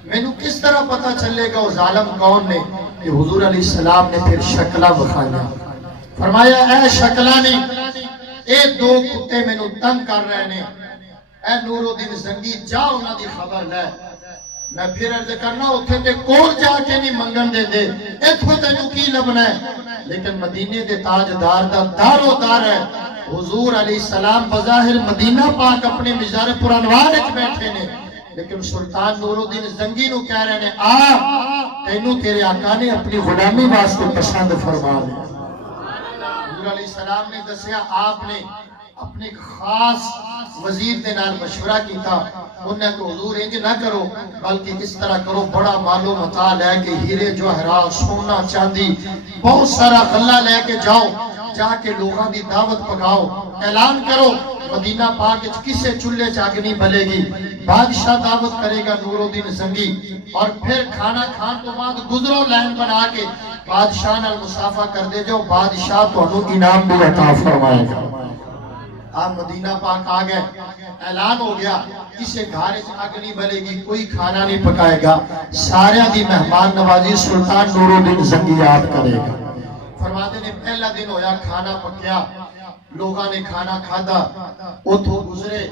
میں نو کس طرح پتا چلے گا وہ ظالم کون نے کہ حضور علیہ السلام نے پھر شکلہ بخایا فرمایا اے شکلہ نے اے 2 کتے میں نو تنگ کر رہے نے اے نور الدین زنگی جا انہاں دی خبر لے میں پھر عرض کرنا اتھے تے کول جا کے نہیں منگن دے دے اتھو تے نو کی لبنا ہے لیکن مدینے دے تاجدار دا دارو دار ہے حضور علیہ السلام بظاہر مدینہ پاک اپنے مزار پرانوار اچ بیٹھے نے لیکن سلطان نور الدین زنگی نو کہہ رہے نے تینو تیرے آقا نے اپنی غلامی واسطے پسند فرما دے حضور علیہ السلام نے دسیا آپ نے اپنے خاص وزیر دے نال مشورہ کیتا انہیں تو حضور انج نہ کرو بلکہ اس طرح کرو بڑا مال و متاع لے کے ہیرے جوہرات سونا چاندی بہت سارا غلہ لے کے جاؤ جا کے لوگاں دی دعوت پکاؤ اعلان کرو مدینہ پاک کسے چولہے چاگ نہیں بلے گی بادشاہ دعوت کرے گا نور الدین زنگی اور پھر کھانا کھان تو بعد گزرو لائن بنا کے بادشاہ نال مصافحہ کر دے جو بادشاہ تو انعام بھی عطا فرمائے گا آپ مدینہ پاک آ گئے اعلان ہو گیا کسے گھارے سے آگ نہیں بلے گی کوئی کھانا نہیں پکائے گا سارے دی مہمان نوازی سلطان نور الدین زنگی یاد کرے گا فرماتے نے پہلا دن ہویا کھانا پکیا لوگاں نے کھانا کھادا اتھو گزرے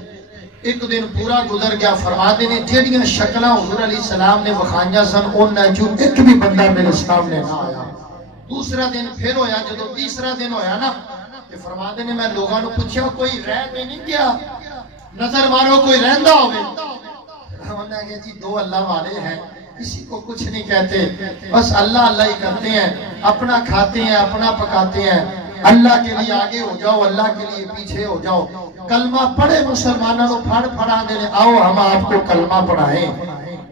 ایک دن پورا گزر گیا فرماتے نے جیڑیاں شکلیں حضور علیہ السلام نے وخانیاں سن انہیں جو ایک بھی بندہ میرے سامنے نہ آیا دوسرا دن پھر ہویا جدو تیسرا دن ہویا نا کہ فرماتے نے میں لوگاں نے پوچھا کوئی رہ میں نہیں گیا نظر مارو کوئی رہندہ ہوئے انہوں نے کہا جی 2 اللہ والے ہیں کسی کو کچھ نہیں کہتے بس اللہ اللہ ہی کرتے ہیں اپنا کھاتے ہیں اپنا پکاتے ہیں اللہ کے لیے آگے ہو جاؤ اللہ کے لیے پیچھے ہو جاؤ کلمہ پڑھے مسلمانوں کو پڑھا دینے آؤ ہم آپ کو کلمہ پڑھائیں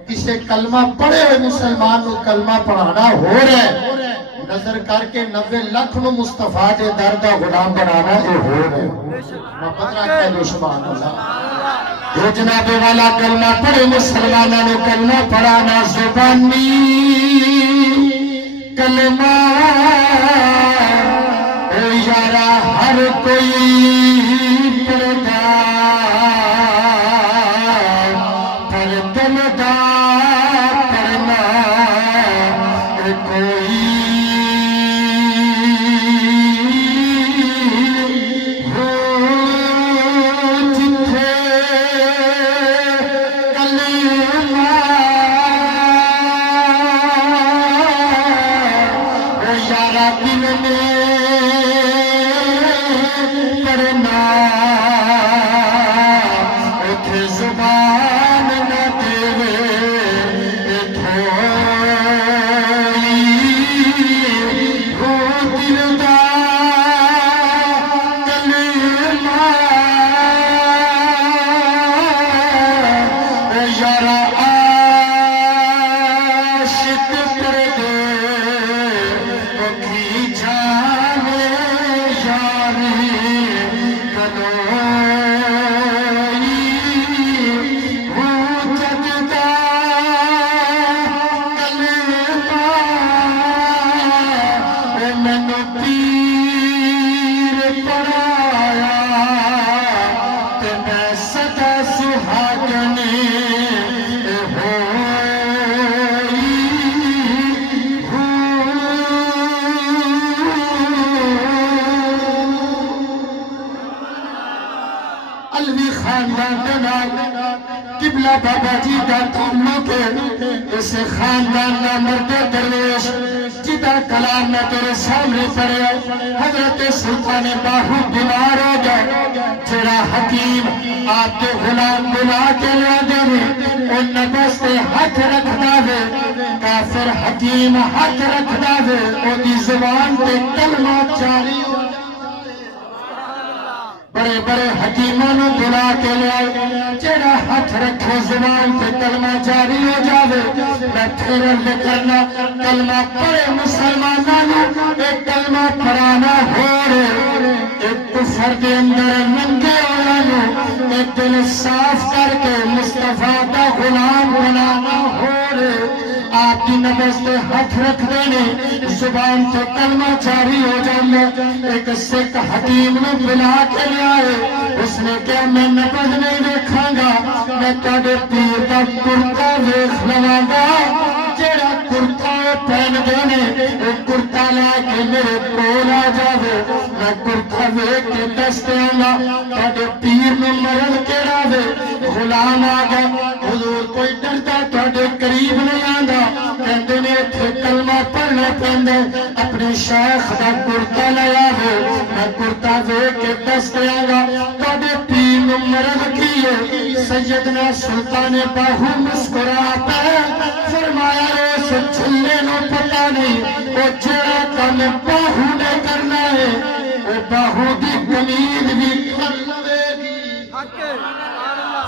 کسے کلمہ پڑھے ہوئے مسلمان کو کلمہ پڑھانا ہو رہا ہے نظر کر کے 90 لاکھ نو مصطفیٰ دے در دا غلام بنانا اے ہو گئے محبت رکھا ہے دو سبحان اللہ یہ جناب والا کلمہ پڑھے مسلمانہ نے کلمہ پڑھانا زبانی کلمہ اے یارا ہر کوئی پڑھتا پر دل دا پڑھنا اے کوئی قبلہ بابا جی دا تعلق ہے اس خاندان کا مرد درویش جدا کلام میں تیرے سامنے پڑے حضرت سلطان باہو بیمار ہو گئے جڑا حکیم آپ کے غلام بلا کے لے دے ان نبس پہ ہاتھ رکھنا دے کافر حکیم ہاتھ رکھنا دے اور دی زبان پہ کلمہ جاری ہو بڑے بڑے حکیموں نے بلا کے لئے جڑا ہاتھ رکھے زبان پہ کلمہ جاری ہو جاوے میں پھر عرض کرنا کلمہ پڑھے مسلمانوں ایک کلمہ پڑھانا ہو رہے ایک کفر دے اندر ننگے ہونا ایک دل صاف کر کے مصطفیٰ کا غلام بنانا ہو رہے آپ کی نبض پہ ہاتھ رکھ دینے زبان سے کلمہ جاری ہو جانے ایک سکھ حکیم نے بلا کے لے آئے اس نے کہا میں نبض نہیں دیکھاں گا میں تاڑے پیر کا کرتا دیکھ لگا گا جیڑا کرتا پہن دینے ایک کرتا لے کے میرے کول آ جاوے میں کرتا دیکھ کے دستے آنگا تاڑے پیر نے مرد کے راوے غلام آگا حضور کوئی ڈرتا تاڑے قریب نہیں آنگا کہندے نے تھے کلمہ پڑھنا پہندے اپنے شیخ دا کرتا لیا ہے میں کرتا دیکھ کے دستے آنگا تاڑے پیر نے مرد کیے سیدنا سلطان باہو مسکراتا ہے فرمایا روس چھلے نو پتا نہیں وہ جڑا کم باہو نے کرنا ہے وہ باہو دی کمید بھی کر لوے گی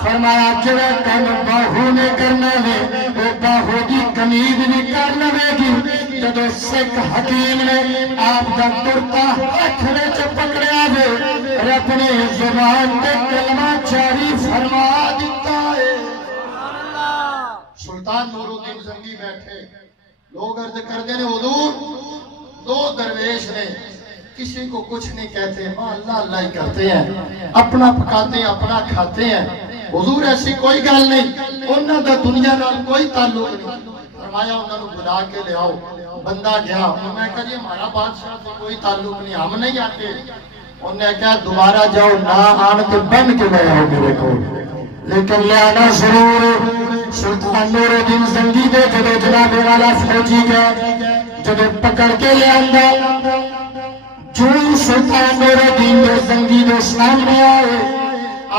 فرمایا جڑا کم باہو نے کرنا ہے وہ باہو دی کمید بھی کر لوے گی جدو سکھ حکیم نے آپ دا کرتا ہاتھ وچ پکڑیا ہے رب نے زبان تے کلمہ جاری فرما دیتا ہے سلطان نور الدین زنگی بیٹھے لوگ عرض کردے نے حضور دو درویش نے کسی کو کچھ نہیں کہتے اللہ اللہ ہی کرتے ہیں اپنا پکاتے ہیں اپنا کھاتے ہیں حضور ایسی کوئی گل نہیں انہوں دا دنیا نال کوئی تعلق نہیں فرمایا انہوں نے بلا کے لے آؤ بندہ گیا انہوں نے کہا جی ہمارا بادشاہ سے کوئی تعلق نہیں ہم نہیں آتے انہوں نے کہا دوبارہ جاؤ نہ آن کے بن کے لے آؤ میرے کو لیکن لے آنا ضرور سلطان نور الدین زنگی دے جدو جناب والا فوجی گئے جدو پکڑ کے لے آنگا جو سلطان نور الدین زنگی دے سامنے آئے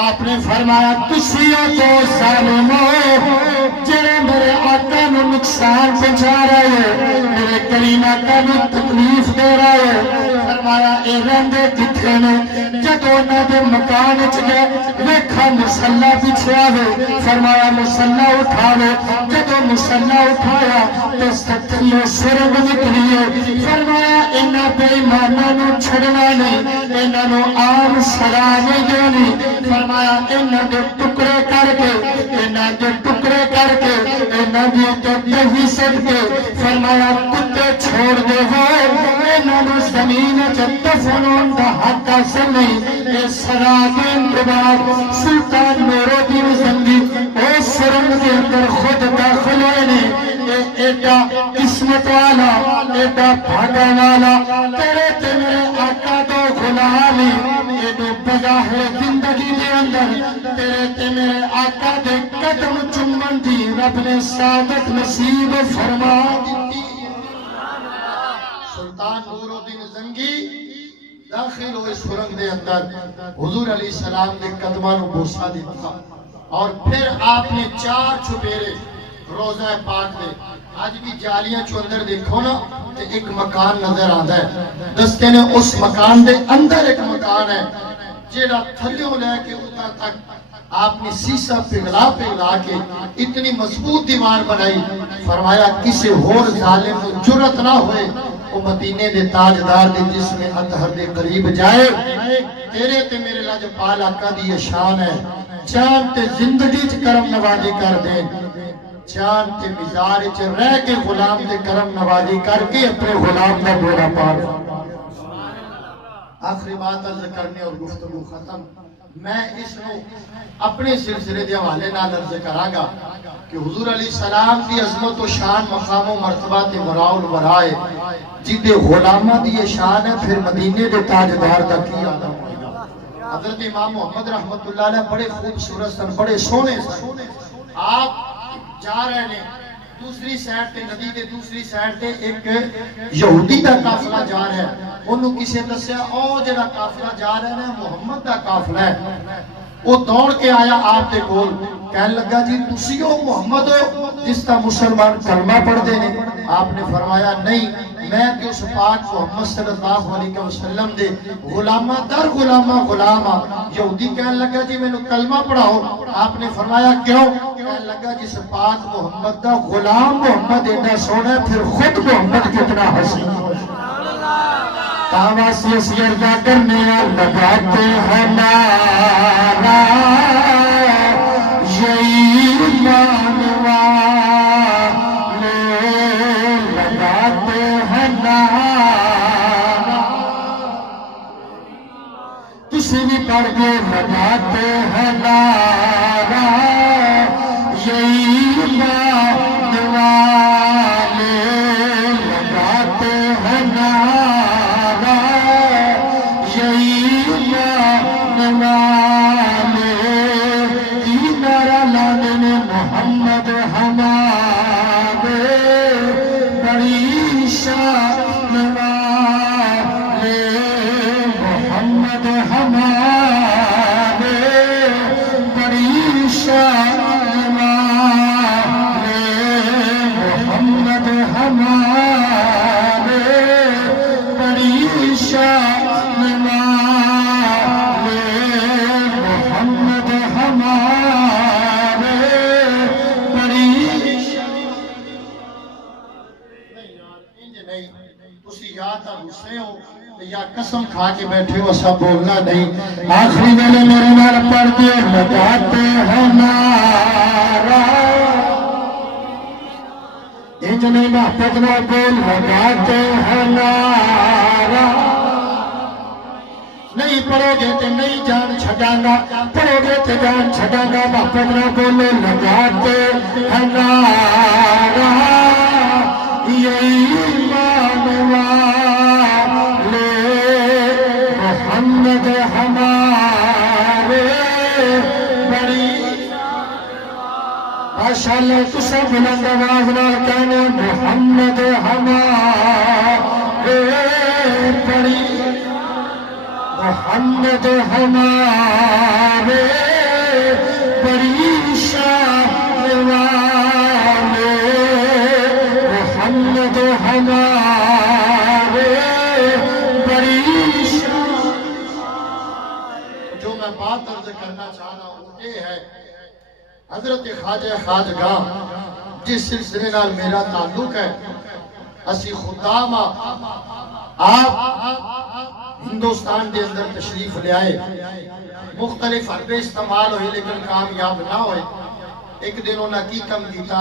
آپ نے فرمایا تسیوں تو ظالمو جڑے میرے آقا نو نقصان پہنچا رہے ہیں میرے کریم آقا نو تکلیف دے رہے ہیں فرمایا اے رہندے کتھے نے جدو انہاں دے مکان وچ گئے ویکھا مصلی پیچھے آوے فرمایا مصلی اٹھاوے جدو مصلی اٹھایا تو تھلے سرنگ نکلی ہے فرمایا انہاں بے ایماناں نو چھڑنا نہیں، انہاں نو عام سلام دینی، فرمایا انہاں دے ٹکڑے کر کے، انہاں دے ٹکڑے کر کے، انہاں دی دہی صدقے، فرمایا کتے چھوڑ دے ہوئے، انہاں نو زمین دفنون دا حق حاصل نہیں۔ اے سزا دین کے بعد سلطان نور الدین زنگی اے سرنگ کے اندر خود داخل ہوئے نے، ایڈا قسمت والا، ایڈا بھاگا والا، تیرے تے میرے آقا دو غلامی، ایڈو بظاہر زندگی دے اندر تیرے تے میرے آقا دے قدم چمن دی رب نے سعادت نصیب فرما دیتی۔ سلطان نور الدین زنگی داخل ہوئے سرنگ دے اندر، حضور علیہ السلام دے قدماں نو بوسا دیتا، اور پھر آپ نے 4 چھپیرے روزہ پاک دے، آج بھی جالیاں چو اندر دیکھو نا تے ایک مکان نظر آتا ہے، دستے نے اس مکان دے اندر ایک مکان ہے جیڑا تھلیوں لے کے اوپر تک آپ نے سیسا پگھلا پگھلا کے اتنی مضبوط دیوار بنائی، فرمایا کسی اور ظالم کو جرت نہ ہوئے وہ مدینے دے تاجدار دے جسم اطہر دے قریب جائے۔ تیرے تے میرے لاجپال آقا دی یہ شان ہے، جان تے زندگی چ کرم نوازی کر دے، جان تے مزار چ رہ کے غلام تے کرم نوازی کر کے اپنے غلام دا بیڑا پار۔ آخری بات عرض کرنے اور گفتگو ختم، میں اس کو اپنے سلسلے دے حوالے نال عرض کراں گا کہ حضور علیہ السلام دی عظمت و شان مقام و مرتبہ تے وراء الورائے جدے غلامہ دی یہ شان ہے، پھر مدینے دے تاجدار دا کی آدم ہوئے گا۔ حضرت امام محمد رحمت اللہ علیہ بڑے خوبصورت سن، بڑے سونے سن، آپ جا رہے ہیں دوسری سائڈ تے ندی دے دوسری سائڈ تے ایک یہودی دا قافلہ جا رہا ہے، انہوں کسی دسیا او جڑا قافلہ جا رہا ہے محمد دا قافلہ ہے، وہ دوڑ کے آیا آپ دے کول، کہنے لگا جی تسی ہو محمد ہو جس کا مسلمان کلمہ پڑھ دے نے؟ آپ نے فرمایا نہیں، میں کہ اس پاک محمد صلی اللہ علیہ وسلم دے غلامہ در غلامہ غلامہ۔ یہودی کہنے لگا جی میں نے کلمہ پڑھاؤ، آپ نے فرمایا کیوں؟ کہنے لگا جس پاک محمد دا غلام محمد اتنا سونا ہے، پھر خود محمد کتنا حسین ہے۔ تاواسی سیردہ کرنے لگاتے ہیں نارا یہی مانوا لگاتے ہیں نارا، کسی بھی پڑھ کے لگاتے ہیں نارا یہی مانوا لگاتے ہیں نارا یہی مانوا نعرہ لانے محمد ہمارے بڑی شان والے، محمد ہمارے بڑی شان والے، محمد ہمارے بڑی شان والے، محمد ہمارے بڑی شان۔ نہیں یار انج نہیں، تسی یا تا غصے ہو یا قسم کھا کے بیٹھے ہو، سب بولنا نہیں۔ آخری ویلے میرے نال پڑھتے لگاتے ہیں نعرہ، انج نہیں محبت نہ بول لگاتے ہیں نعرہ، نہیں پڑھو گے تو نہیں جان چھڑاں گا، پڑھو گے تو جان چھڑاں گا، محبت نہ بولے لگاتے ہیں نعرہ یہی مانوا محمد ہمارے بڑی۔ ماشاءاللہ تسا بلند آواز نال کہنے محمد ہمارے بڑی، محمد ہمارے بڑی شان والے، محمد ہمارے بڑی شان۔ جو میں بات عرض کرنا چاہ رہا ہوں یہ ہے حضرت خواجہ خواجگاہ جس سلسلے نال میرا تعلق ہے، اسی خدامہ آپ ہندوستان کے اندر تشریف لے آئے، مختلف حربے استعمال ہوئے لیکن کامیاب نہ ہوئے۔ ایک دن انہوں نے کی کم کیتا،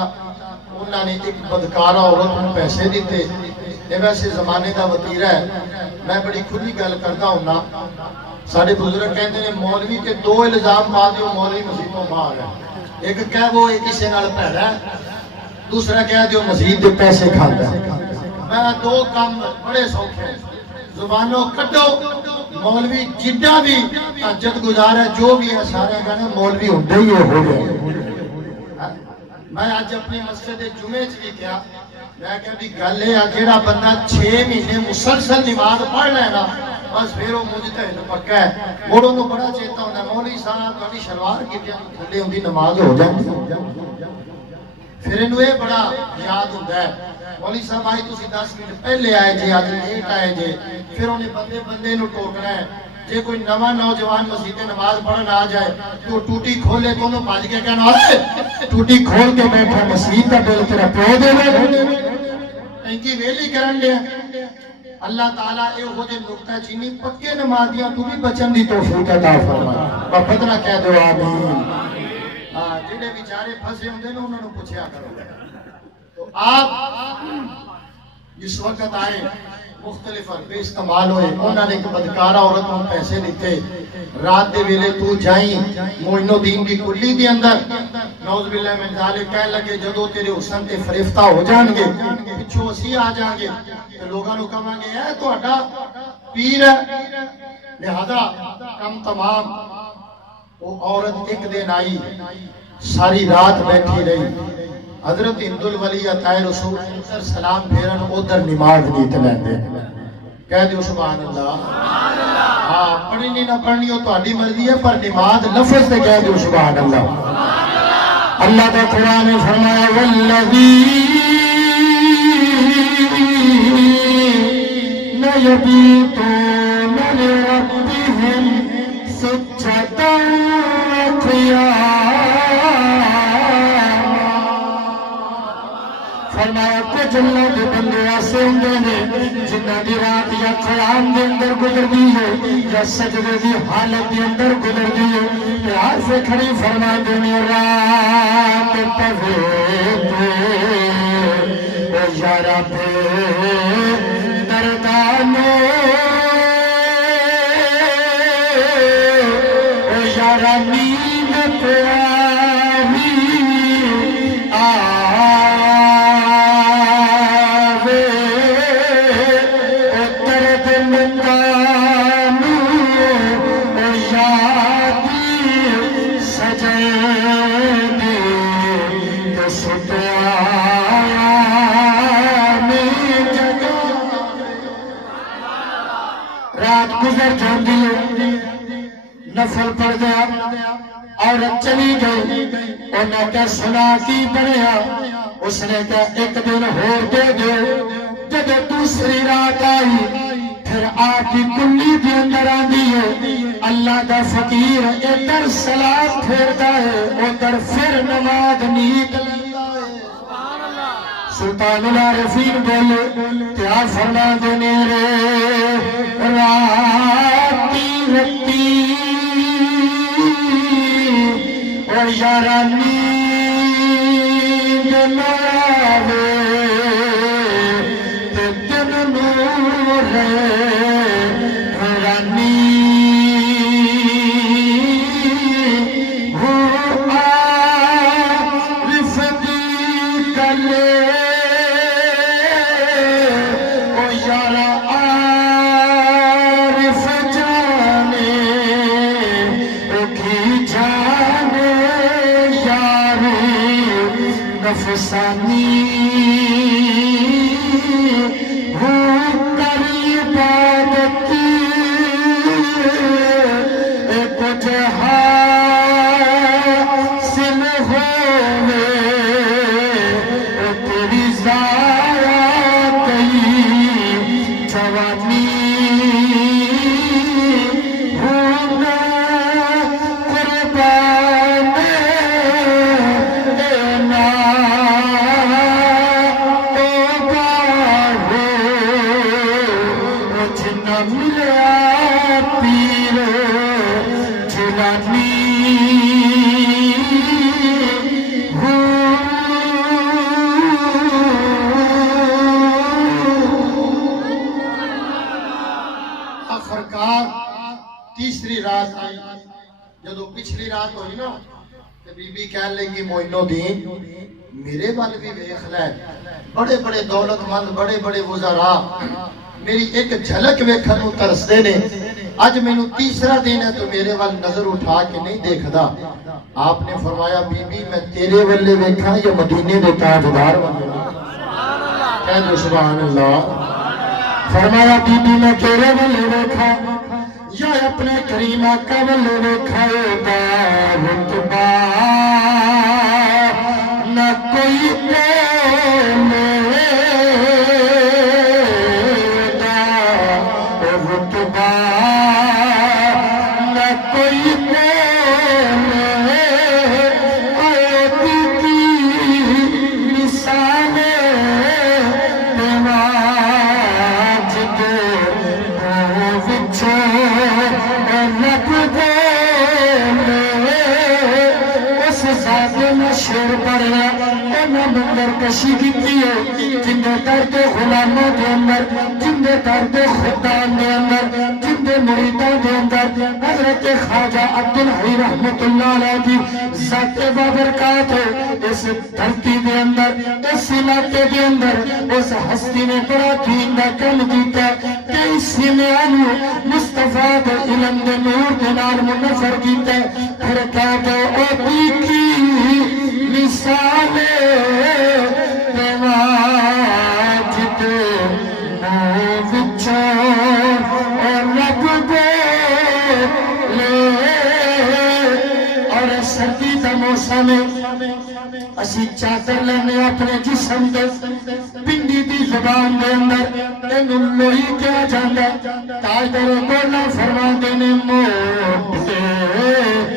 انہوں نے ایک بدکارہ عورت کو پیسے دیتے۔ یہ ویسے زمانے کا وتیرہ ہے، میں بڑی کھلی گل کرتا ہوں نا، سارے بزرگ کہتے ہیں مولوی کے دو الزام پا دیو مولوی مسیحوں مار ہے، ایک کہہ وہ کسی نال بھڑا ہے، دوسرا کہہ دیو مسجد دے پیسے کھاتا ہے۔ میں دو کام بڑے سوکھے ہیں، زبانوں کٹو، مولوی جدہ بھی تہجد گزار ہے جو بھی ہے سارے کہنے مولوی ہوندے ہی ہو گئے۔ میں آج اپنی مسجد جمعے چ بھی کیا، میں کہا بھی گل ہے جیڑا بندہ 6 مہینے مسلسل نماز پڑھ لینا بس پھر وہ مجتہد پکا ہے۔ موڑوں کو بڑا چیتا ہوتا ہے مولوی صاحب تہاڈی شلوار کتنے کھلے ہوندی نماز ہو جاندی، پھر انہوں یہ بڑا یاد ہوتا ہے مولوی صاحب آئی تسی 10 منٹ پہلے آئے جے آج لیٹ آئے جے، پھر انہیں بندے نو ٹوکنا ہے۔ جے کوئی نواں نوجوان مسجد نماز پڑھن آ جائے تو ٹوٹی کھولے تو انہوں بھاج کے کہنا ہے ٹوٹی کھول کے بیٹھا مسجد کا بل تیرا پیو دے ان کی ویلی کرن لیا۔ اللہ تعالیٰ اے ہو جے نکتہ چینی پکے نمازیاں تو بھی بچن دی توفیق عطا فرمائے، وقت نہ کہہ دو آمین۔ جڑے بیچارے پھنسے ہوندے نے انہوں نے پوچھیا کرو۔ تو آپ اس وقت آئے، مختلف حربے استعمال ہوئے، انہوں نے ایک بدکارہ عورت کو پیسے دیتے، رات دے ویلے تو جائیں معین الدین کی کلی دی اندر، نعوذ باللہ من ذالک کہہ لگے جدو تیرے حسن تے فریفتہ ہو جان گے پچھو اسی آ جان گے تو لوگاں نو کہاں گے اے تو اڈا پیر ہے، لہذا کم تمام۔ وہ عورت ایک دن آئی، ساری رات بیٹھی رہی، حضرت ہند الولی عطائے رسول ادھر سلام پھیرن ادھر نماز نیت لیندے، کہہ دیو سبحان اللہ۔ ہاں پڑھنی نہ پڑھنی ہو تو آڈی مرضی ہے پر نماز لفظ سے کہہ دیو سبحان اللہ۔ اللہ کا قرآن نے فرمایا والذین یبیتون لربہم سجدا وقیاما، فرمایا کچھ اللہ کے بندے ایسے ہوندے نے جنہ دی رات یا قیام دے اندر گزر دی ہے یا سجدے دی حالت دے اندر گزر دی ہے، پیار سے کھڑی فرما دینے رات پہے او یارا پہ دردانو او یارا نیند پیاری گزر جاندی ہے، نفل پڑ گیا، عورت چلی گئی، انہیں کہا سنا کی بنیا، اس نے کہا ایک دن ہور دے دو۔ جب دوسری رات آئی پھر آپ کی کلی کے اندر آندی ہے، اللہ کا فقیر ادھر سلام پھیرتا ہے ادھر پھر نماز نیت لیتا ہے۔ سلطان العارفین بولے کیا فرما دینے رے راتی رتی اور یارا نیند ناوے تے دن نور رانی ہو عارف دی کلے نفسانی ہوں کری عبادت کچھ حاصل ہوئے تیری ضائع گئی جوانی ہوں قربان نہ ملیا پیر جیلانی آخرکار تیسری رات آئی جدو پچھلی رات ہوئی نا تو بی بی کہہ لگی معین الدین میرے وال بھی ویکھ لے بڑے بڑے دولت مند بڑے بڑے وزراء میری ایک جھلک ویکھن نوں ترسدے نے اج مینوں تیسرا دن ہے تو میرے وال نظر اٹھا کے نہیں دیکھدا آپ نے فرمایا بی بی میں تیرے والے ویکھاں یا مدینے دے تاجدار والے کہہ دو سبحان اللہ فرمایا بی بی میں تیرے والے ویکھا یا اپنے کریم آقا والے ویکھا دا رتبہ نہ کوئی رتبہ نہ کوئی مثال شیر پڑھ رہا انہوں بندر کشی کیتی ہے جندے درد غلاموں دے اندر جندے درد خدان دے اندر جندے مریدوں دے اندر حضرت خواجہ عبدالحی رحمت اللہ علیہ کی ذات بابرکات ہے اس دھرتی دے اندر اس علاقے دے اندر اس ہستی نے بڑا دین دا کم کیتا ہے کہ اسی میں آنو مصطفیٰ دے علم دے نور دے نال منظر کیتا ہے پھر کہا تو او کی مثال دیوات دے وچوں اور رب دے لے اور سردی دا موسم اسی چادر لینے اپنے جسم دے پنڈی دی زبان دے اندر اینوں لوہی کیا جاندا تاجدار مولا فرما دینے موٹ دے